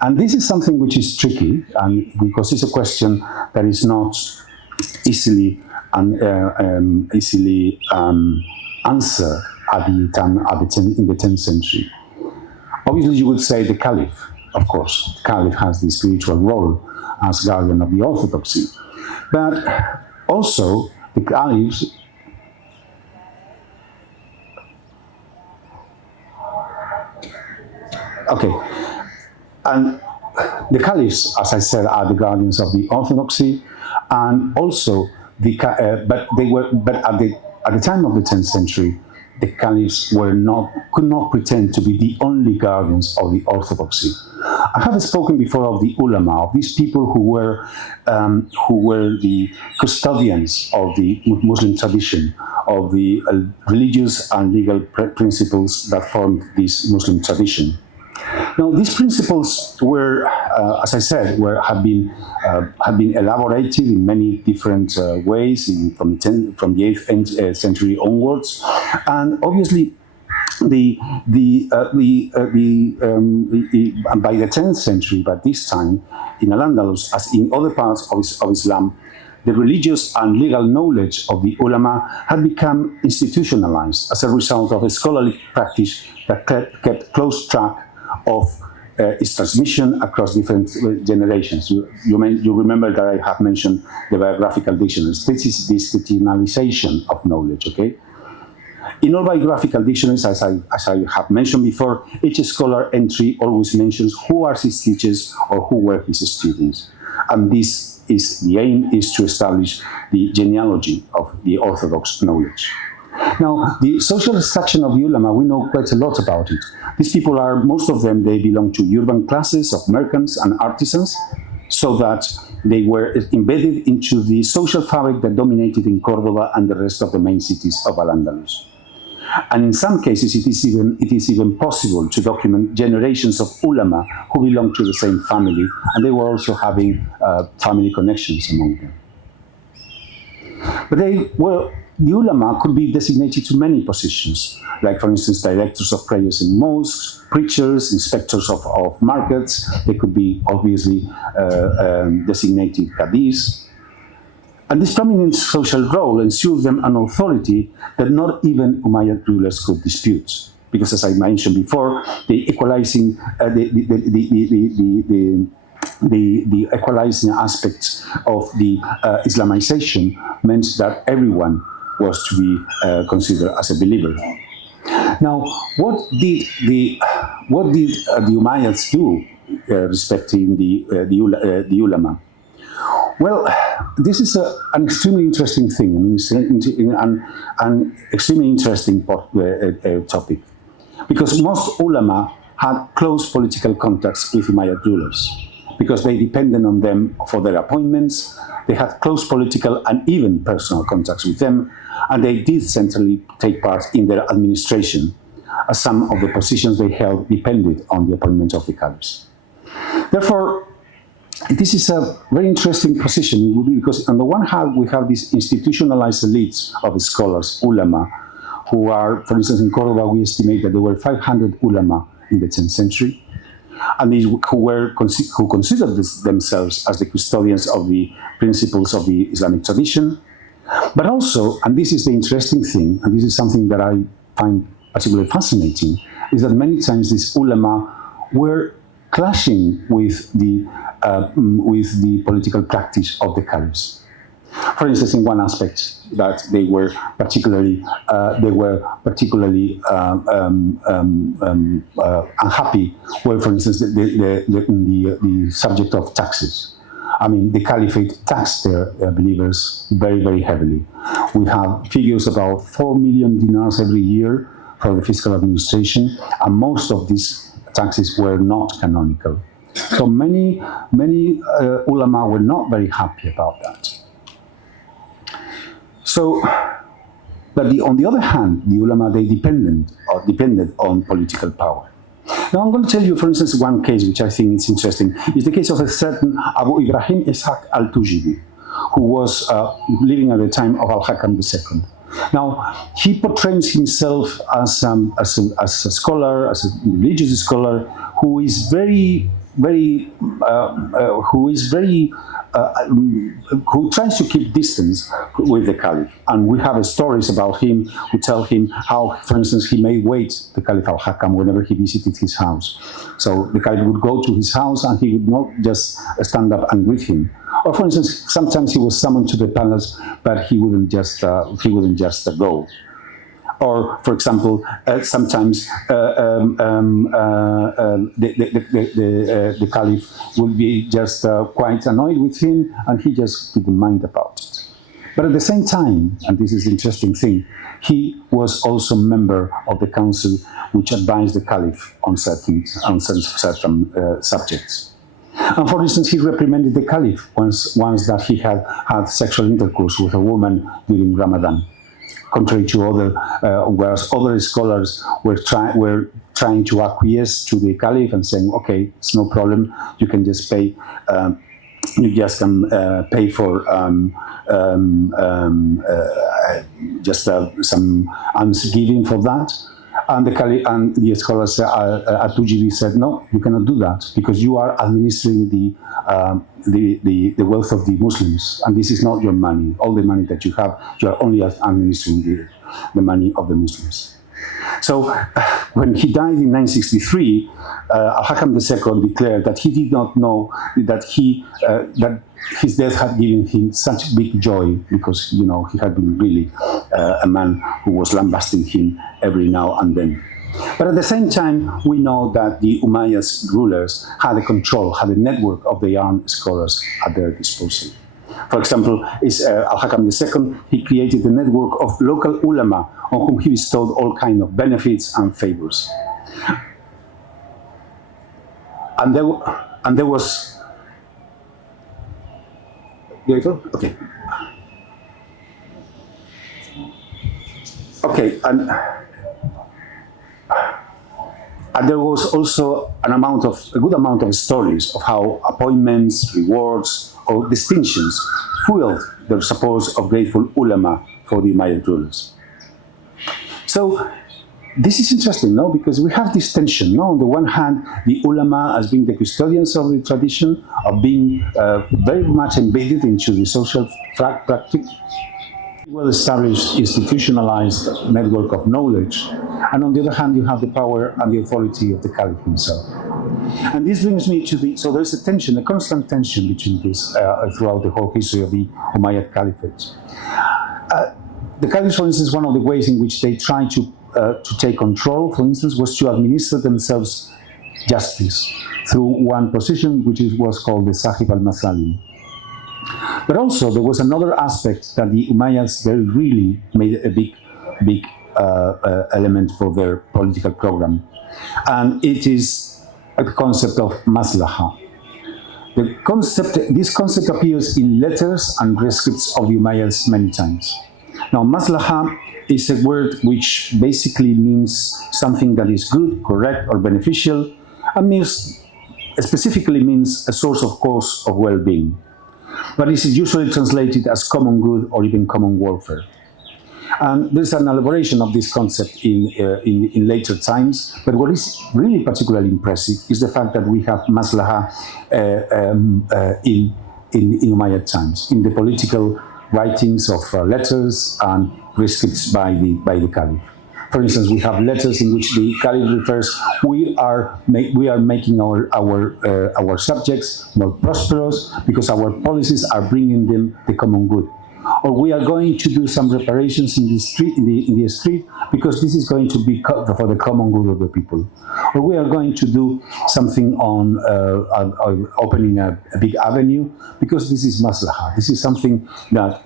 And this is something which is tricky, and because it's a question that is not easily answered in the 10th century. Obviously, you would say the Caliph. Of course, the Caliph has the spiritual role as guardian of the orthodoxy, but also the Caliphs. Okay, and the Caliphs, as I said, are the guardians of the orthodoxy, and also but at the time of the 10th century, the Caliphs could not pretend to be the only guardians of the orthodoxy. I have spoken before of the ulama, of these people who were the custodians of the Muslim tradition, of the religious and legal principles that formed this Muslim tradition. Now, these principles were as I said, have been elaborated in many different ways from the 8th century onwards, and obviously by the 10th century, by this time in Al-Andalus, as in other parts of Islam, the religious and legal knowledge of the ulama had become institutionalized as a result of a scholarly practice that kept close track of its transmission across different generations. You remember that I have mentioned the biographical dictionaries. This is the institutionalization of knowledge, okay? In all biographical dictionaries, as I have mentioned before, each scholar entry always mentions who are his teachers or who were his students. And the aim is to establish the genealogy of the orthodox knowledge. Now, the social section of the ulama, we know quite a lot about it. These people most of them, they belong to urban classes of merchants and artisans, so that they were embedded into the social fabric that dominated in Cordoba and the rest of the main cities of Al-Andalus. And in some cases, it is even possible to document generations of ulama who belonged to the same family, and they were also having family connections among them. But the ulama could be designated to many positions, like, for instance, directors of prayers in mosques, preachers, inspectors of markets. They could be obviously designated qadis. And this prominent social role ensured them an authority that not even Umayyad rulers could dispute, because, as I mentioned before, the equalizing aspects of the Islamization meant that everyone was to be considered as a believer. Now, what did the Umayyads do respecting the ulama? Well, this is an extremely interesting thing, an extremely interesting topic, because most ulama had close political contacts with Umayyad rulers, because they depended on them for their appointments. They had close political and even personal contacts with them, and they did centrally take part in their administration, as some of the positions they held depended on the appointment of the caliphs. Therefore, this is a very interesting position, because on the one hand, we have these institutionalized elites of scholars, ulama, who are, for instance, in Cordoba, we estimate that there were 500 ulama in the 10th century, and these who considered themselves as the custodians of the principles of the Islamic tradition. But also, and this is the interesting thing, and this is something that I find particularly fascinating, is that many times these ulama were clashing with the political practice of the caliphs. For instance, in one aspect that they were particularly unhappy were, for instance, the subject of taxes. I mean, the caliphate taxed their believers very, very heavily. We have figures about 4 million dinars every year for the fiscal administration, and most of these taxes were not canonical. So many ulama were not very happy about that. So, but on the other hand, the ulama, they depended on political power. Now I'm going to tell you, for instance, one case which I think is interesting. Is the case of a certain Abu Ibrahim Ishaq al-Tujibi, who was living at the time of Al-Hakam II. Now, he portrays himself as a scholar, as a religious scholar, who is who tries to keep distance with the Caliph. And we have stories about him who tell him how, for instance, he made wait the Caliph al-Hakam whenever he visited his house. So the Caliph would go to his house and he would not just stand up and greet him. Or, for instance, sometimes he was summoned to the palace, but he wouldn't just go. Or, for example, sometimes the Caliph would be just quite annoyed with him, and he just didn't mind about it. But at the same time, and this is the interesting thing, he was also a member of the council which advised the Caliph on certain subjects. And for instance, he reprimanded the Caliph once that he had sexual intercourse with a woman during Ramadan. contrary to other, whereas other scholars were trying to acquiesce to the Caliph and saying, okay, it's no problem, you can just pay, you just can pay for just some alms giving for that. And the scholars at UGB said, no, you cannot do that because you are administering the wealth of the Muslims, and this is not your money. All the money that you have, you are only administering the money of the Muslims. So when he died in 963, Al-Hakam II declared that he did not know that that his death had given him such big joy, because he had been really a man who was lambasting him every now and then. But at the same time, we know that the Umayyad rulers had a network of the armed scholars at their disposal. For example, Al-Hakam II, he created a network of local ulama on whom he bestowed all kinds of benefits and favors. And there was... There you go? Okay. Okay, and there was also a good amount of stories of how appointments, rewards, or distinctions fueled the support of grateful ulama for the Umayyad rulers. So this is interesting, no? Because we have this tension, no? On the one hand, the ulama as being the custodians of the tradition, of being very much embedded into the social practice, well-established, institutionalized network of knowledge, and on the other hand, you have the power and the authority of the Caliph himself. And this brings me to so there's a tension, a constant tension between this throughout the whole history of the Umayyad Caliphate. The Caliph, for instance, one of the ways in which they tried to take control, for instance, was to administer themselves justice through one position, which was called the Sahib al-Masalim. But also, there was another aspect that the Umayyads, they really made a big element for their political program. And it is a concept of maslaha. This concept appears in letters and rescripts of the Umayyads many times. Now, maslaha is a word which basically means something that is good, correct, or beneficial, and specifically means a source of cause of well-being. But it is usually translated as common good or even common welfare. And there's an elaboration of this concept in later times, but what is really particularly impressive is the fact that we have maslaha in Umayyad times, in the political writings of letters and rescripts by the Caliph. For instance, we have letters in which the Caliph refers, we are making our subjects more prosperous because our policies are bringing them the common good. Or we are going to do some reparations in the street because this is going to be for the common good of the people. Or we are going to do something on opening a big avenue because this is maslaha. This is something that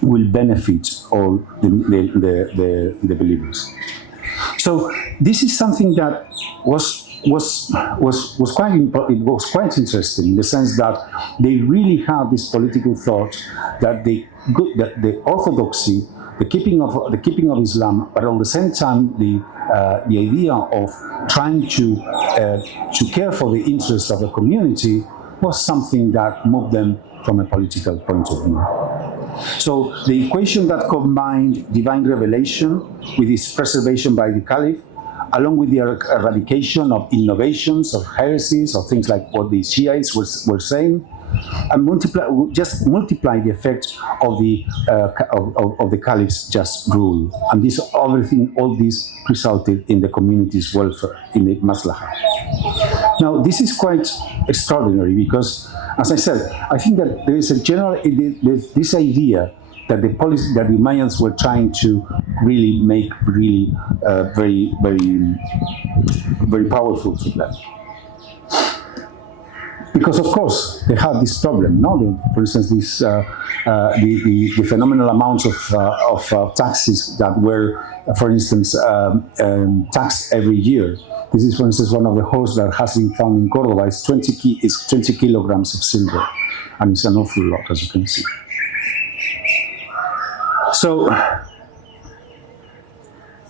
will benefit all the believers. So this is something that was quite interesting in the sense that they really have this political thought that the orthodoxy, the keeping of Islam, but at the same time the idea of trying to care for the interests of the community was something that moved them from a political point of view. So the equation that combined divine revelation with its preservation by the Caliph, along with the eradication of innovations, of heresies, of things like what the Shiites were saying, and multiply the effect of the Caliph's just rule. And all this resulted in the community's welfare, in the maslaha. Now, this is quite extraordinary because, as I said, I think that there is this idea that the Umayyads were trying to really make very, very, very powerful for them. Because of course they had this problem, no? For instance, the phenomenal amounts of taxes that were, for instance, taxed every year. This is, for instance, one of the hosts that has been found in Cordoba. It's 20 kilograms of silver, and it's an awful lot, as you can see. So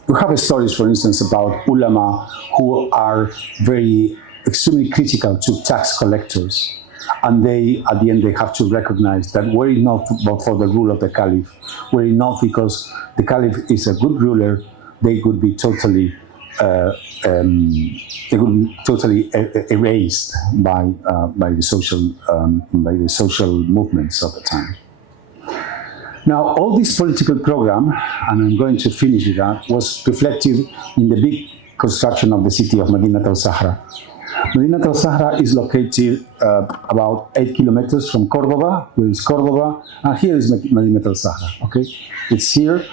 we have stories, for instance, about ulama who are very extremely critical to tax collectors. And they, at the end, they have to recognize that were it not for the rule of the Caliph, were it not because the Caliph is a good ruler, they could be totally, erased by the social movements of the time. Now, all this political program, and I'm going to finish with that, was reflected in the big construction of the city of Medinat al-Sahra. Medinat al-Sahra is located about 8 kilometers from Cordoba. Here is Cordoba, and here is Medinat al-Sahra. Okay, it's here,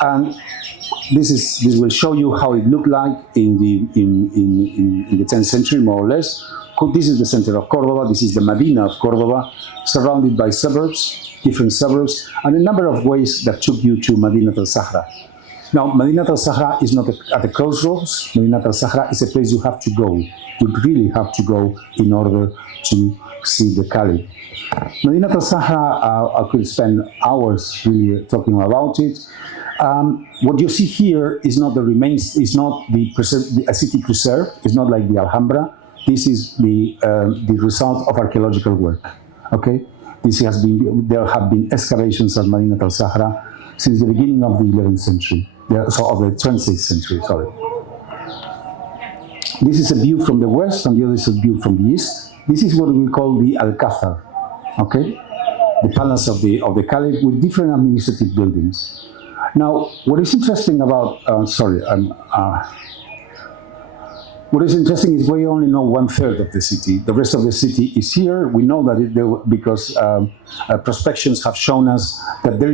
and this will show you how it looked like in the 10th century, more or less. This is the center of Cordoba. This is the Medina of Cordoba, surrounded by suburbs, different suburbs, and a number of ways that took you to Medinat al-Sahra. Now, Medinat al-Sahra is not at the crossroads. Medinat al-Sahra is a place you have to go. You really have to go in order to see the Caliph. Medinat al-Sahra, I could spend hours really talking about it. What you see here is not the remains, is not a city preserve. It's not like the Alhambra. This is the result of archaeological work. Okay, there have been excavations at Medinat al-Sahra since the beginning of the 11th century. So of the 20th century. Sorry. This is a view from the west, and the other is a view from the east. This is what we call the Alcázar. Okay, the palace of the Caliph with different administrative buildings. Now, what is interesting about what is interesting is we only know 1/3 of the city. The rest of the city is here. We know that because prospections have shown us that there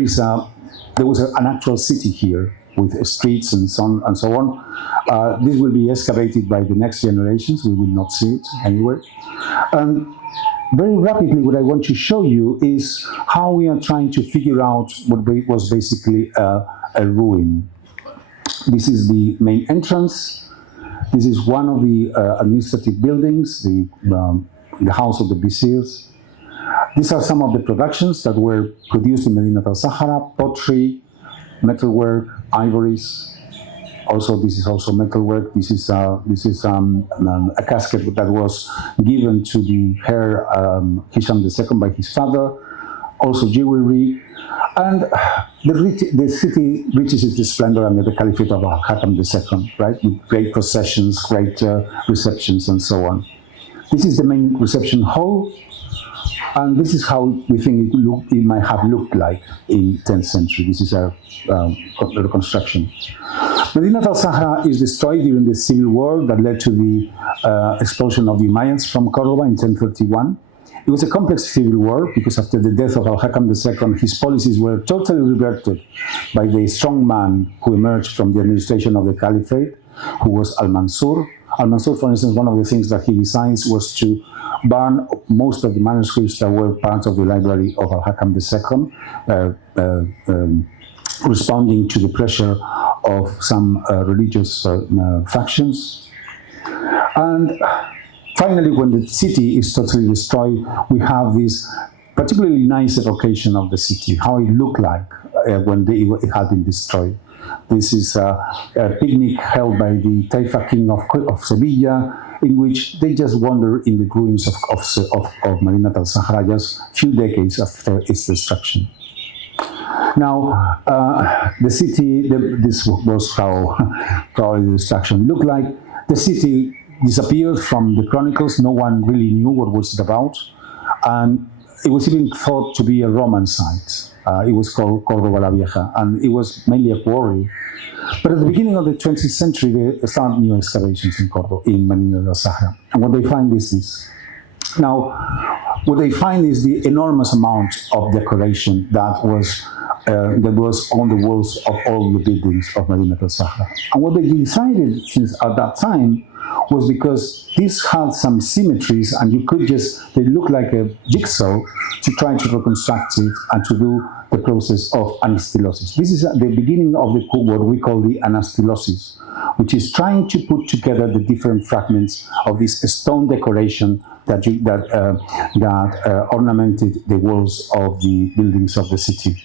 was an actual city here with streets and so on. This will be excavated by the next generations. We will not see it anywhere. And very rapidly, what I want to show you is how we are trying to figure out what was basically a ruin. This is the main entrance. This is one of the administrative buildings, the house of the viziers. These are some of the productions that were produced in Medinat al-Sahra: pottery, metalwork, ivories. Also, this is also metalwork. This is a casket that was given to the heir Hisham II by his father. Also jewelry, and the city reaches its splendor under the Caliphate of Al-Hakam II, right? With great processions, great receptions, and so on. This is the main reception hall. And this is how we think it might have looked like in 10th century. This is a reconstruction. Medinat al-Sahra is destroyed during the civil war that led to the expulsion of the Umayyads from Cordoba in 1031. It was a complex civil war because after the death of Al-Hakam II, his policies were totally reverted by the strong man who emerged from the administration of the Caliphate, who was Al-Mansur. Al-Mansur, for instance, one of the things that he designs was to burn most of the manuscripts that were part of the library of Al-Hakam II, responding to the pressure of some religious factions. And finally, when the city is totally destroyed, we have this particularly nice evocation of the city, how it looked like when it had been destroyed. This is a picnic held by the Taifa king of Sevilla, in which they just wander in the ruins of Medinat al-Sahra just a few decades after its destruction. Now, the city, this was how probably the destruction looked like. The city disappeared from the chronicles. No one really knew what was it about. And it was even thought to be a Roman site. It was called Cordoba la Vieja, and it was mainly a quarry. But at the beginning of the 20th century, they started new excavations in Cordoba, in Medinat al-Sahra. And what they find is this. Now, what they find is the enormous amount of decoration that was on the walls of all the buildings of Medinat al-Sahra. And what they decided since at that time was because this had some symmetries and they look like a jigsaw, to try to reconstruct it and to do the process of anastylosis. This is the beginning of what we call the anastylosis, which is trying to put together the different fragments of this stone decoration that ornamented the walls of the buildings of the city.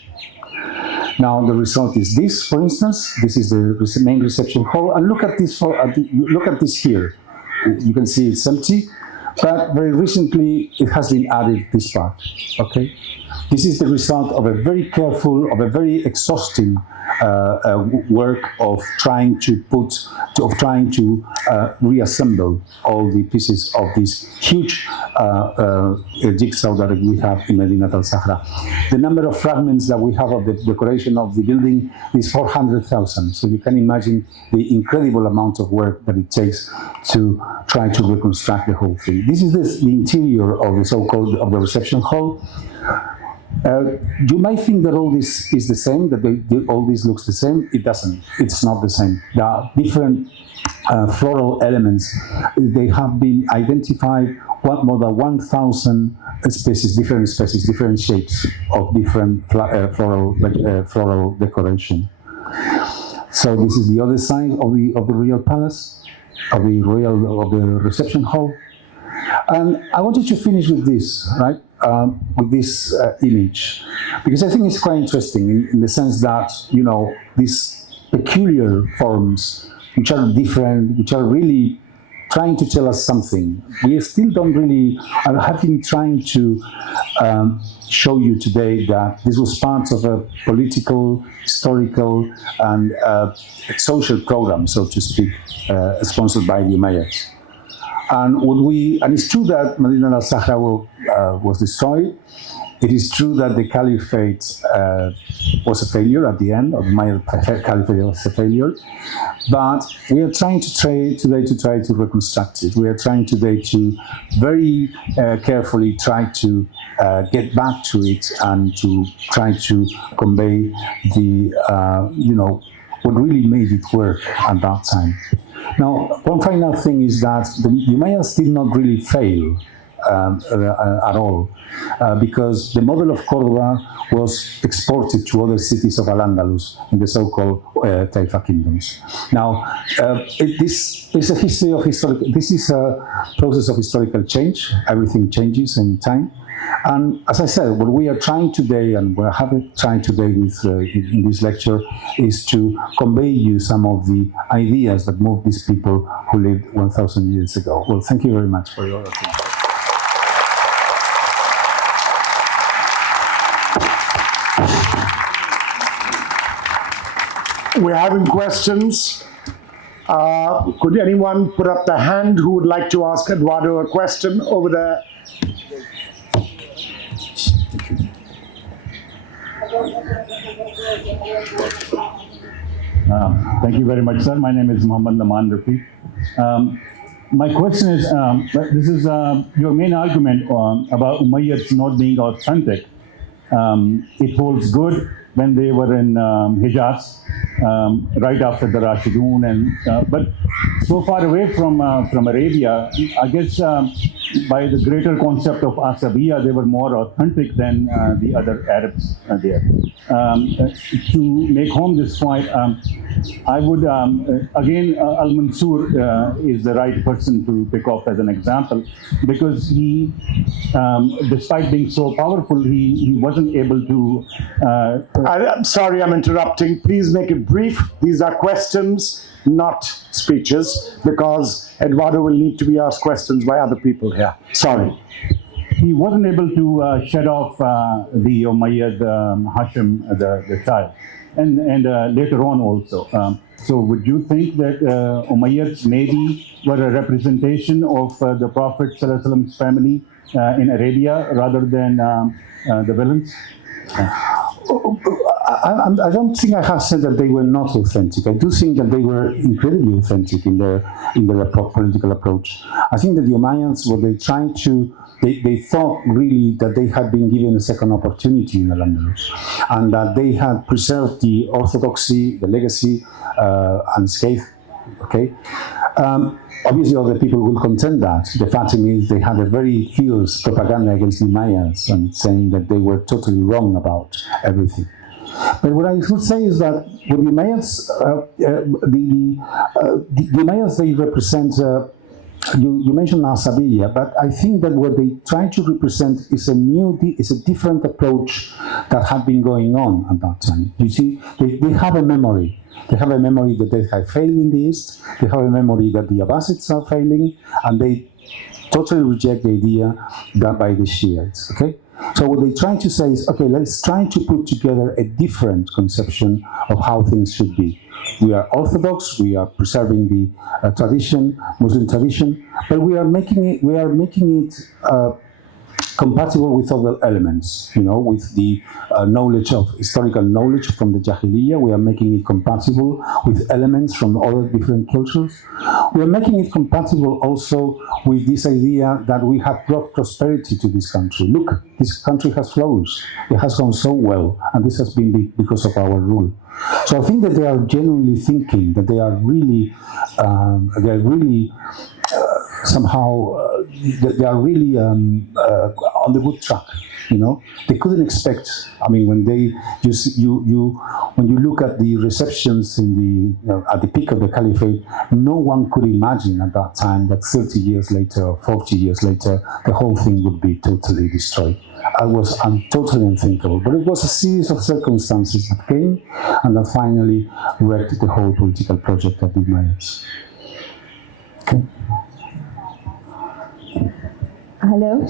Now the result is this, for instance. This is the main reception hall, and look at this. Look at this here. You can see it's empty, but very recently it has been added this part. Okay, this is the result of a very careful, of a very exhausting work of trying to reassemble all the pieces of this huge jigsaw that we have in Medina al-Sahra. The number of fragments that we have of the decoration of the building is 400,000. So you can imagine the incredible amount of work that it takes to try to reconstruct the whole thing. This is the interior of the so-called of the reception hall. You might think that all this is the same, that all this looks the same. It doesn't. It's not the same. There are different floral elements. They have been identified more than 1,000 species, different shapes of different floral decoration. So this is the other side of the royal palace, of the reception hall. And I wanted to finish with this, right? With this image, because I think it's quite interesting in the sense that, you know, these peculiar forms, which are different, which are really trying to tell us something. We still don't really, I have been trying to show you today that this was part of a political, historical, and social program, so to speak, sponsored by the Umayyads. And it's true that Medina al-Sahra was destroyed. It is true that the Caliphate was a failure at the end, or the Umayyad Caliphate was a failure. But we are trying today to reconstruct it. We are trying today to very carefully try to get back to it and to try to convey the, what really made it work at that time. Now, one final thing is that the Umayyads did not really fail at all, because the model of Cordoba was exported to other cities of Al-Andalus in the so-called Taifa kingdoms. Now, this is a process of historical change. Everything changes in time. And as I said, what we are trying today, and we're trying today with in this lecture, is to convey you some of the ideas that moved these people who lived 1,000 years ago. Well, thank you very much for your attention. We're having questions. Could anyone put up their hand who would like to ask Eduardo a question over there? Thank you very much, sir. My name is Muhammad Naman Rafi. My question is, this is your main argument about Umayyads not being authentic. It holds good when they were in Hijaz, right after the Rashidun, but so far away from Arabia, I guess by the greater concept of Asabiya, they were more authentic than the other Arabs there. To make home this point, I would, again, Al-Mansur is the right person to pick up as an example, because he, despite being so powerful, he wasn't able to... I'm sorry, I'm interrupting. Please make it brief. These are questions, not speeches, because Eduardo will need to be asked questions by other people here. Sorry. He wasn't able to shed off the Umayyad Hashim, the child, and later on also. So would you think that Umayyads maybe were a representation of the Prophet ﷺ's family in Arabia rather than the villains? I don't think I have said that they were not authentic. I do think that they were incredibly authentic in their political approach. I think that the Umayyads, what they tried to, they thought really that they had been given a second opportunity in Al-Andalus, and that they had preserved the orthodoxy, the legacy, unscathed. Okay. Obviously, other people will contend that. The fact is, they had a very fierce propaganda against the Umayyads and saying that they were totally wrong about everything. But what I would say is that with the Umayyads, the Umayyads, they represent you mentioned Asabiya, but I think that what they try to represent is a different approach that had been going on at that time. You see, they have a memory. They have a memory that they have failed in the East. They have a memory that the Abbasids are failing, and they totally reject the idea that by the Shiites. Okay. So what they try to say is, okay, let's try to put together a different conception of how things should be. We are Orthodox. We are preserving the tradition, Muslim tradition, but we are making it compatible with other elements. You know, with the historical knowledge from the Jahiliyyah. We are making it compatible with elements from other different cultures. We are making it compatible also with this idea that we have brought prosperity to this country. Look, this country has flourished. It has gone so well, and this has been because of our rule. So I think that they are genuinely thinking that they are really somehow they are really on the good track. You know, they couldn't expect. I mean, when when you look at the receptions in at the peak of the Caliphate, no one could imagine at that time that 30 years later or 40 years later, the whole thing would be totally destroyed. It was totally unthinkable. But it was a series of circumstances that came and that finally wrecked the whole political project of the Umayyads. Okay. Hello.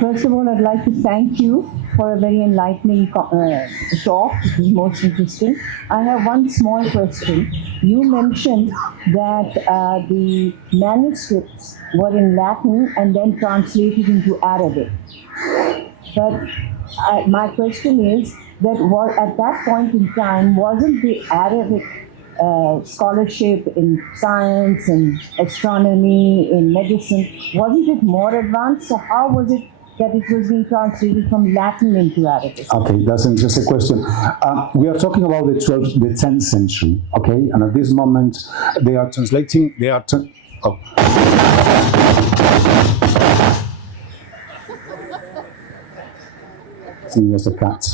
First of all, I'd like to thank you for a very enlightening talk. It was most interesting. I have one small question. You mentioned that the manuscripts were in Latin and then translated into Arabic. But my question is that at that point in time, wasn't the Arabic scholarship in science and astronomy, in medicine, wasn't it more advanced? So how was it that it was being translated from Latin into Arabic? Okay, that's an interesting question. We are talking about the 10th century, okay? And at this moment, they are translating, I think it was the cat.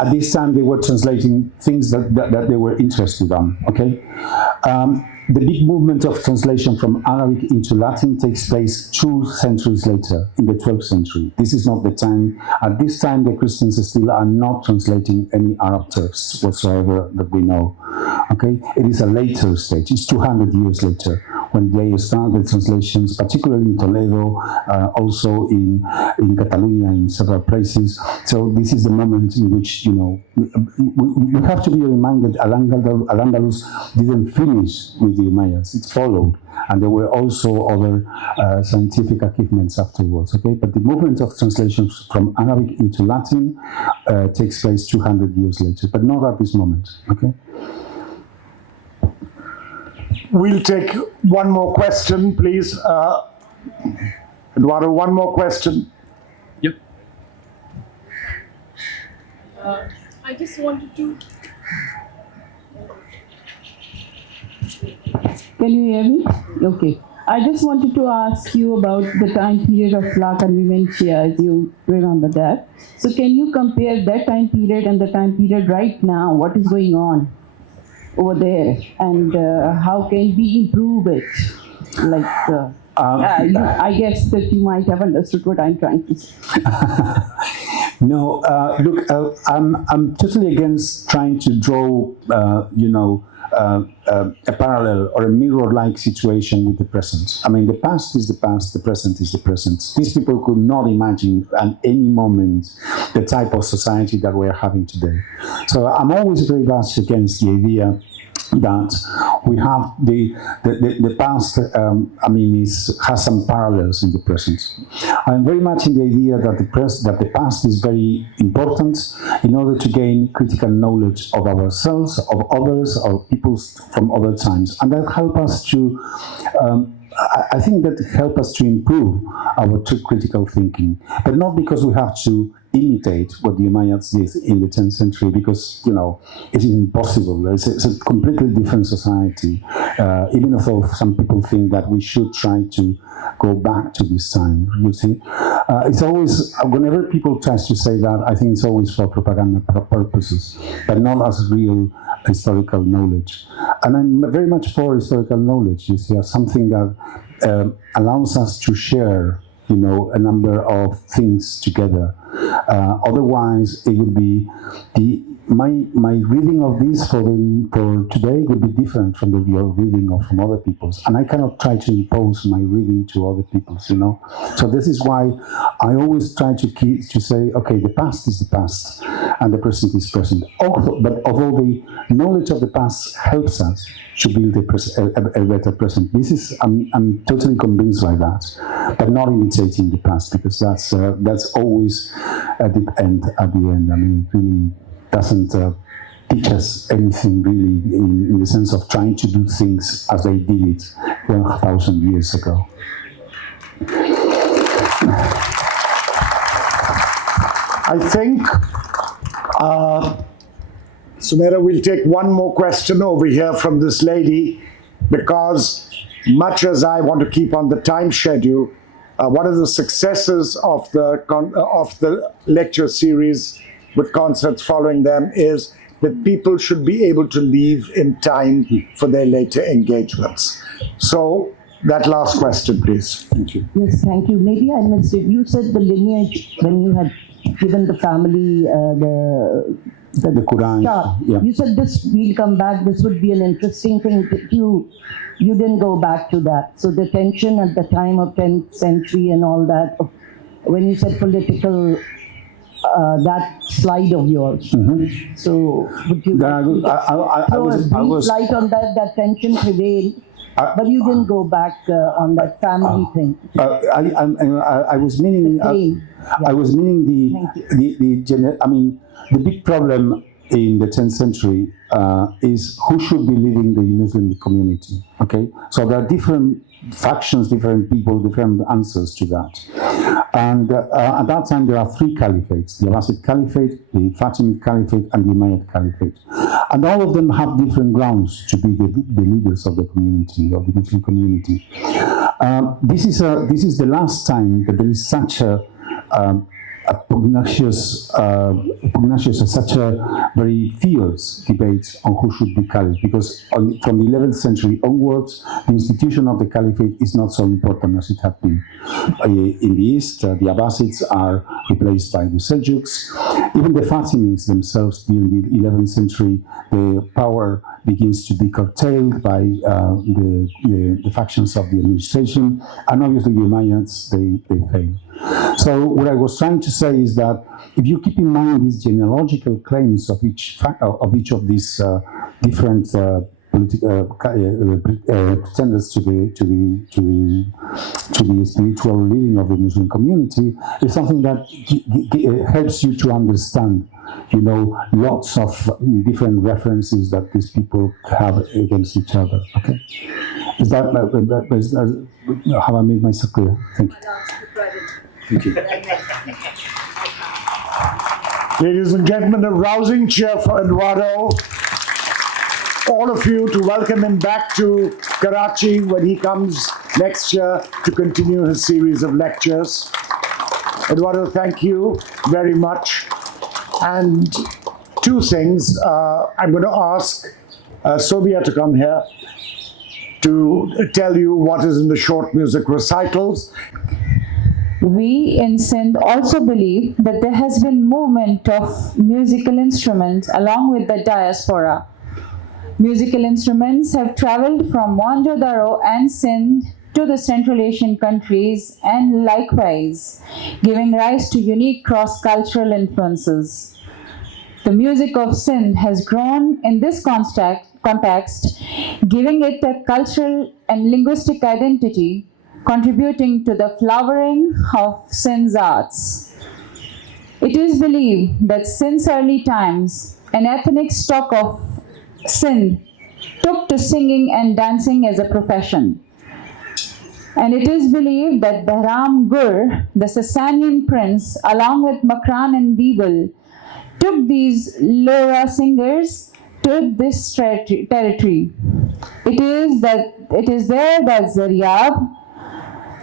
At this time, they were translating things that they were interested on, okay? The big movement of translation from Arabic into Latin takes place 2 centuries later, in the 12th century. This is not the time. At this time, the Christians still are not translating any Arab texts whatsoever that we know, okay? It is a later stage. It's 200 years later when they start the translations, particularly in Toledo, also in Catalonia, in several places. So this is the moment in which, you know, you have to be reminded Al-Andalus didn't finish with the Umayyads, it followed. And there were also other scientific achievements afterwards, okay? But the movement of translations from Arabic into Latin takes place 200 years later, but not at this moment, okay? We'll take one more question, please. Eduardo, one more question. Yep. I just wanted to... Can you hear me? Okay. I just wanted to ask you about the time period of La Convivencia, as you remember that. So can you compare that time period and the time period right now? What is going on over there, and how can we improve it? Like, I guess that you might have understood what I'm trying to say. No, look, I'm totally against trying to draw, a parallel or a mirror-like situation with the present. I mean, the past is the past, the present is the present. These people could not imagine at any moment the type of society that we're having today. So I'm always very much against the idea that we have the past, has some parallels in the present. I'm very much in the idea that the past is very important in order to gain critical knowledge of ourselves, of others, of people from other times, and that help us to. I think that help us to improve our critical thinking, but not because we have to imitate what the Umayyads did in the 10th century, because, you know, it is impossible. It's a completely different society, even though some people think that we should try to go back to this time, you see. It's always, whenever people try to say that, I think it's always for propaganda purposes, but not as real historical knowledge. And I'm very much for historical knowledge. You see, as something that allows us to share, you know, a number of things together. Otherwise, it would be my reading of this for today would be different from your reading or from other people's, and I cannot try to impose my reading to other people's. You know, so this is why I always try to say, okay, the past is the past, and the present is present. But although the knowledge of the past helps us to build a better present, this is I'm totally convinced by that, but not imitating the past, because that's always a deep end at the end. I mean, it really doesn't teach us anything really in the sense of trying to do things as they did it 1,000 years ago. I think, Sumera, we'll take one more question over here from this lady, because much as I want to keep on the time schedule, one of the successes of the lecture series with concerts following them is that people should be able to leave in time for their later engagements. So that last question, please. Thank you. Yes, thank you. Maybe I missed it. You said the lineage when you had given the family the Quran. chart. Yeah. You said this, we'll come back, this would be an interesting thing. You didn't go back to that. So the tension at the time of 10th century and all that, when you said political, that slide of yours. Mm-hmm. So would you throw a brief light on that tension prevailed? But you didn't go back on that family thing. I was meaning. I was meaning the big problem in the 10th century is who should be leading the Muslim community. Okay, so there are different factions, different people, different answers to that. And at that time, there are three caliphates: the Abbasid Caliphate, the Fatimid Caliphate, and the Umayyad Caliphate. And all of them have different grounds to be the leaders of the community, of the Muslim community. This is the last time that there is such a pugnacious, such a very fierce debate on who should be caliph, because from the 11th century onwards, the institution of the caliphate is not so important as it had been. In the East, the Abbasids are replaced by the Seljuks. Even the Fatimids themselves, during the 11th century, the power begins to be curtailed by the factions of the administration, and obviously the Umayyads, they fail. So what I was trying to say is that if you keep in mind these genealogical claims of each of these different pretenders to the spiritual leading of the Muslim community, is something that helps you to understand, you know, lots of different references that these people have against each other. Okay, is that have I made myself clear? Thank you. Thank you. Ladies and gentlemen, a rousing cheer for Eduardo. All of you, to welcome him back to Karachi when he comes next year to continue his series of lectures. Eduardo, thank you very much. And two things. I'm going to ask Sobia to come here to tell you what is in the short music recitals. We in Sindh also believe that there has been movement of musical instruments along with the diaspora. Musical instruments have traveled from Mohenjo-daro and Sindh to the Central Asian countries and likewise, giving rise to unique cross-cultural influences. The music of Sindh has grown in this context, giving it a cultural and linguistic identity, contributing to the flowering of Sindh's arts. It is believed that since early times, an ethnic stock of Sindh took to singing and dancing as a profession. And it is believed that Bahram Gur, the Sasanian prince, along with Makran and Dibal, took these Lora singers to this territory. It is there that Zaryab,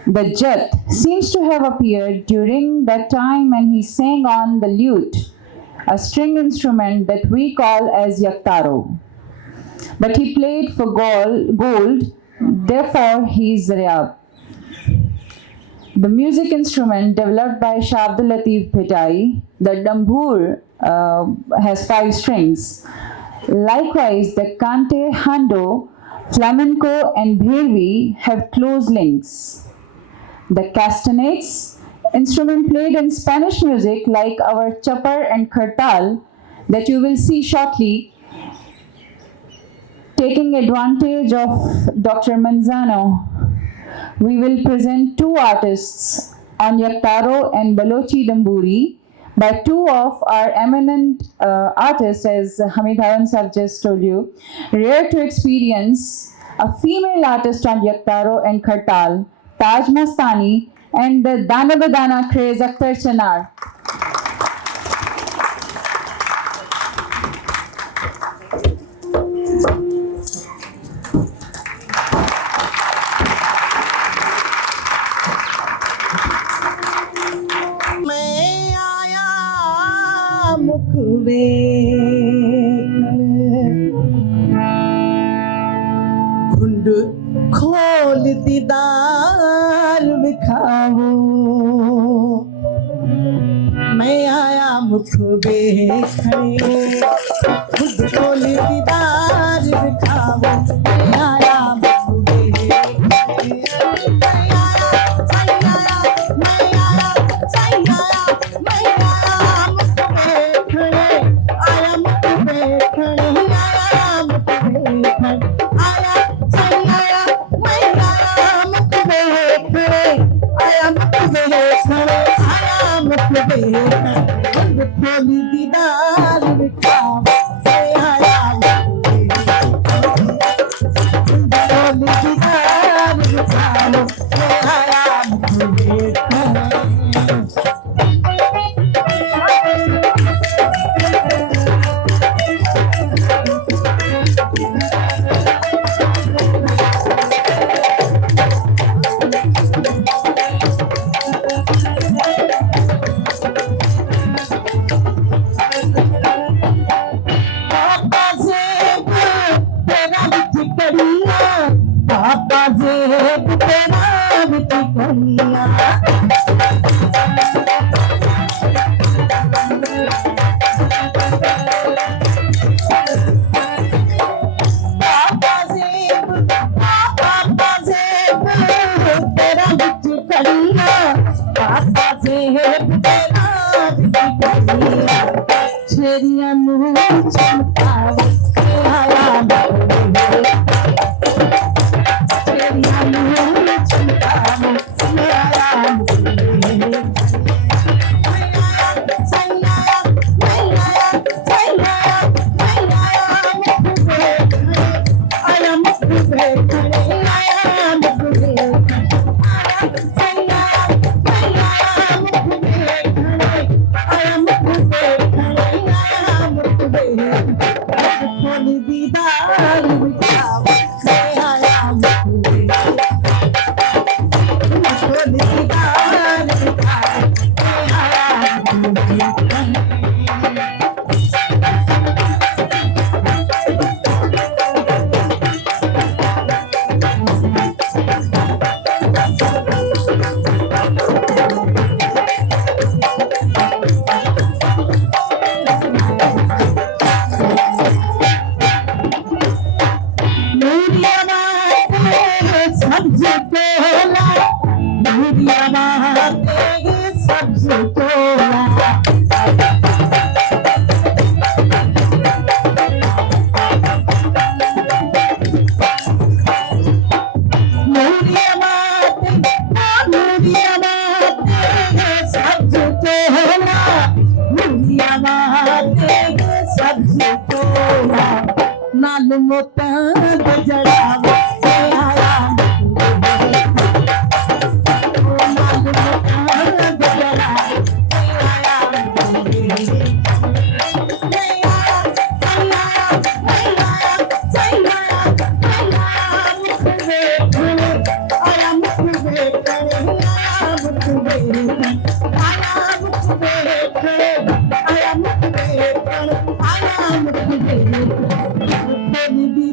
the Jat, seems to have appeared during that time, and he sang on the lute, a string instrument that we call as yaktaro. but he played for gold, therefore he is Riyab. The music instrument developed by Shah Abdul Latif Bhitai, the dambur, has 5 strings. Likewise, the kante, hando, flamenco and bhervi have close links. The castanets, instrument played in Spanish music like our chapar and khartal that you will see shortly, taking advantage of Dr. Manzano, we will present 2 artists on Yaktaro and Balochi Damburi by 2 of our eminent artists, as Hamid Haran Sahib just told you. Rare to experience a female artist on Yaktaro and Khartal, Taj Mastani, and the Dana Badana craze Akhtar Chanar. घुंड खोल दीदार विखाओ मैं आया मुख देखने घुंड खोल दीदार विखाओ मैं आया मुख देखने दीदार विखाओ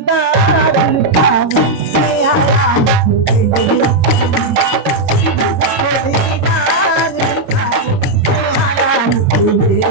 दीदार दिखाऊं मैं आया हूँ तुझे दीदार दिखाऊं मैं आया हूँ तुझे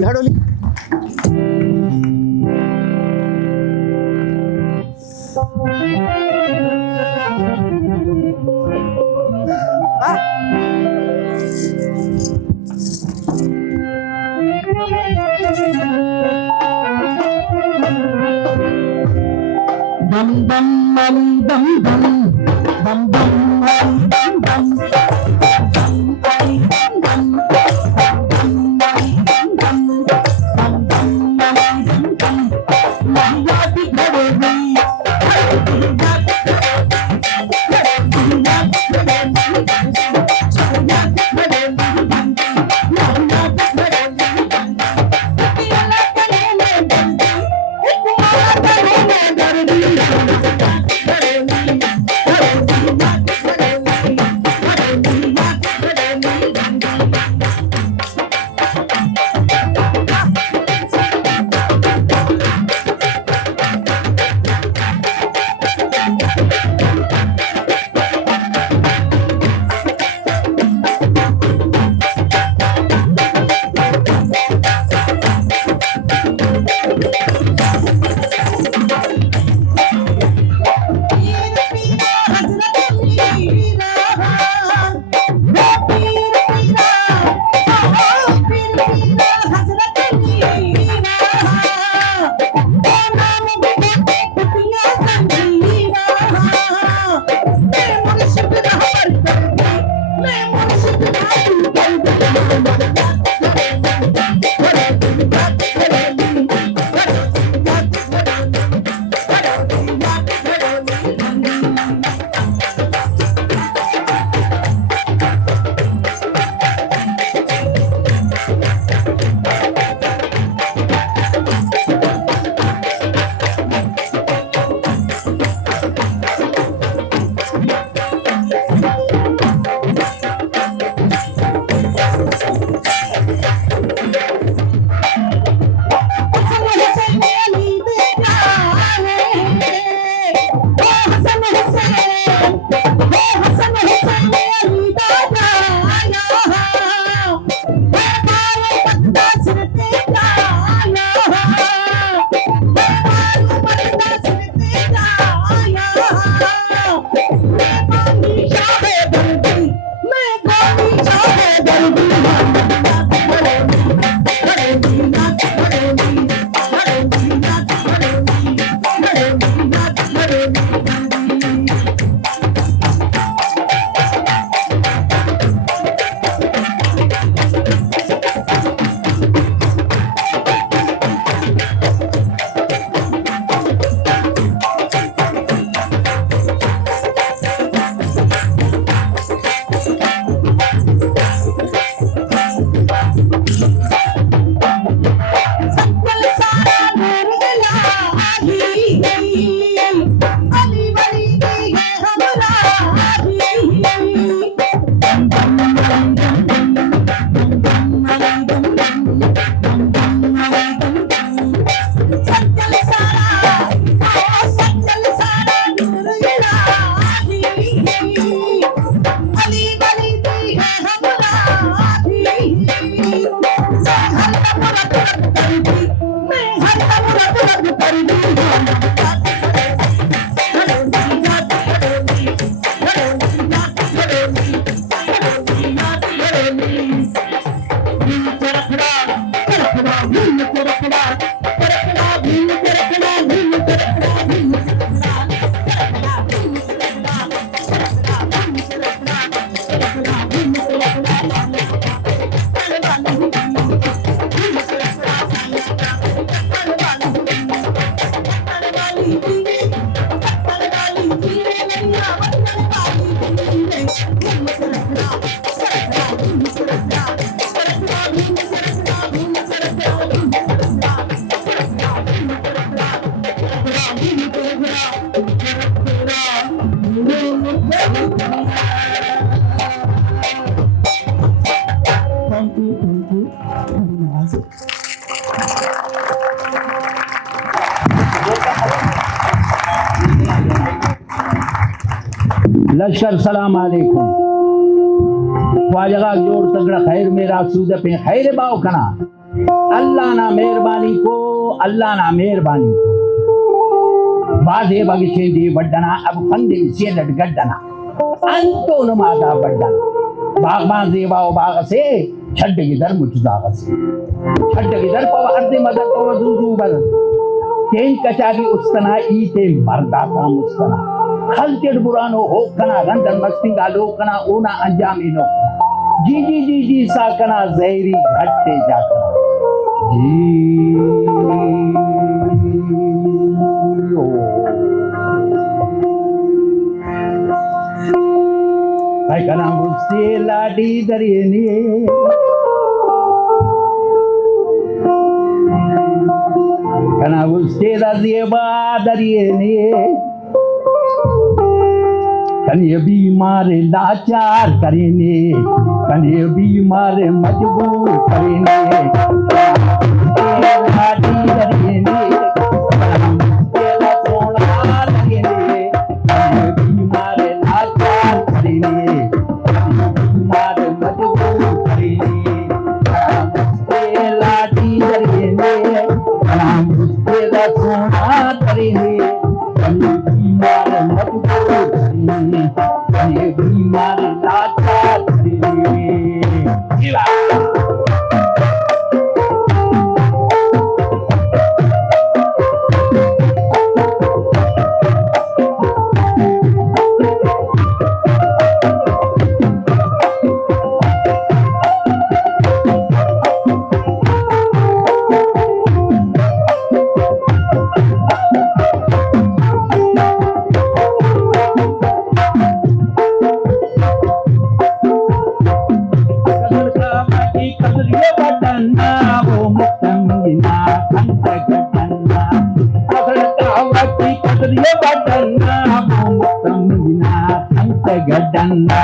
झाडोली bum bum bum bum bum bum bum bum bum bum bum bum bum लश्कर सलाम अलैकुम ख्वाजा जोड़ तगड़ा खैर मेरा सूद पे खैर बाव कना अल्लाह ना मेहरबानी को अल्लाह ना मेहरबानी को बाजे बगीचे दी वड्डना अब खंदे से लट गड्डना अंतो नमादा बड्डना बाग बाग जेबाओ बाग से छड्ड गिदर मुझदाग से छड्ड गिदर पव अर्दे मदद पव दूजू बर तेन कचारी उस्तना ईते मर्दा का मुस्तना खलचड़ बुरानो हो कना रंदन मस्ती गालो कना ओना अंजामी नो जी जी जी जी सा कना जहरी घटते जा कना जी ओ भाई कना मुझसे लाडी दरिए ने कना मुझसे राज़ियबा दरिए ने कने बीमार लाचार करेने कने बीमार मजबूर करेने लाडी करेने तेरा सोना करेने कने बीमार लाचार करेने कने बीमार मजबूर करेने लाडी करेने तेरा सोना करेने कने बीमार मजबूर ये बीमार लाचार गडन्ना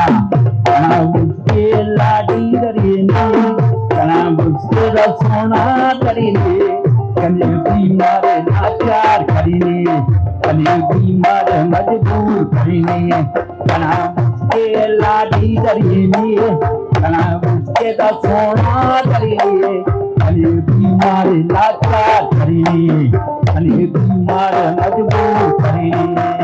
कना मुझके लाडी दरिने कना मुझके रसोना दरिने कने बीमार लाचार करिने कने बीमार मजबूर करिने कना मुझके लाडी दरिने कना मुझके रसोना दरिने कने बीमार लाचार करिने कने बीमार मजबूर करिने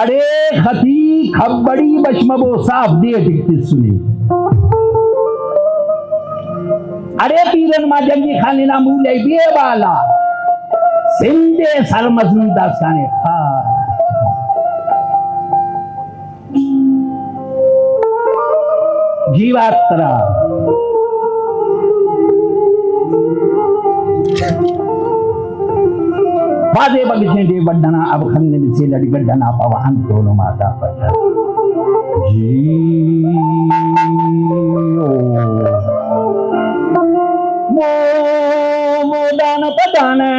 अरे खती खब्बड़ी बचमबो साफ दे टिकती सुनी अरे पीरन मा जंगी खाने ना मूले बिए वाला सिंधे सरमजन दास्ताने खा जीवात्रा वादे बगीचे दे बड्डना अब खन्ने से लड़ी गड्डना पवन दोनों माता पता मोदान पदाना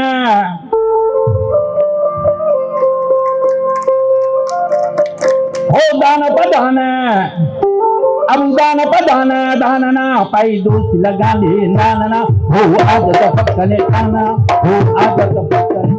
हो दान पदाना अब दान पदाना दानना पाई दोस्त लगा ले नाना हो आदत पक्कने खाना हो आदत पक्कने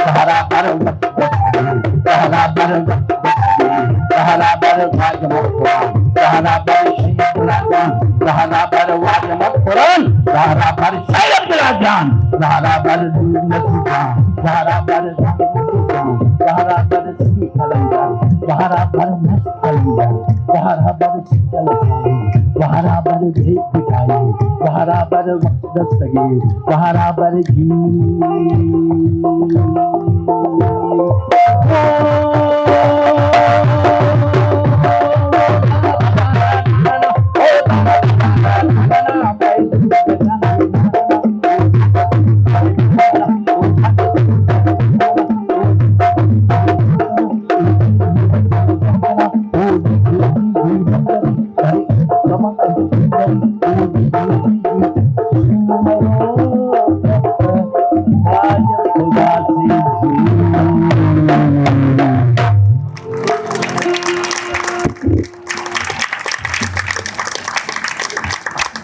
सहारा पर रहरा बर रहरा बर वाजमत कुरान रहरा बर शहीद राजान रहरा बर वाजमत कुरान रहरा बर शहीद राजान रहरा बर नसीबान रहरा बर रहरा बर सी कलंदर रहरा बर मस्त कलंदर रहरा बर सिजल साई रहरा बर भेद दिखाई रहरा बर दस्तगी रहरा बर जी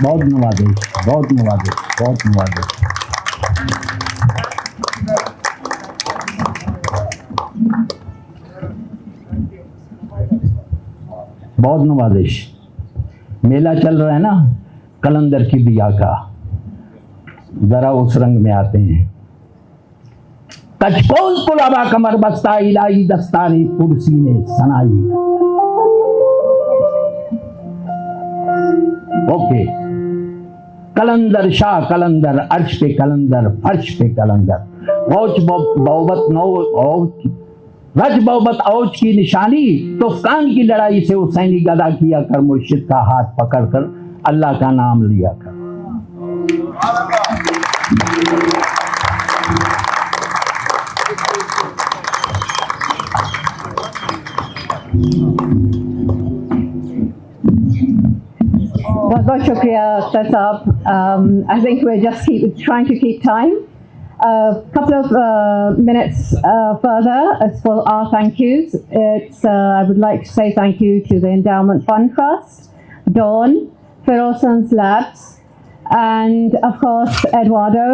बहुत धन्यवाद बहुत धन्यवाद बहुत धन्यवाद बहुत धन्यवाद। मेला चल रहा है ना कलंदर की बिया का, जरा उस रंग में आते हैं। कचकोल पुलावा कमर बस्ता इलाई दस्तानी कुर्सी ने सनाई। ओके, कलंदर शाह कलंदर अर्श पे कलंदर फर्श पे कलंदर औच बहुबत नौ रज बहुबत औच की निशानी तुफकान की लड़ाई से हुसैनी गदा किया कर मुर्शिद का हाथ पकड़ कर अल्लाह का नाम लिया कर। बहुत बहुत शुक्रिया अख्तर साहब। I think we're just trying to keep time. A couple of minutes further as for our thank yous. I would like to say thank you to the Endowment Fund Trust, Dawn, Feroson's Labs, and of course Eduardo.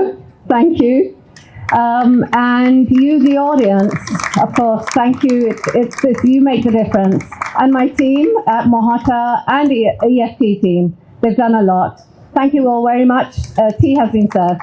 Thank you. And you, the audience, of course, thank you. It's you make the difference. And my team at Mohata and the EFT team, they've done a lot. Thank you all very much. Tea has been served.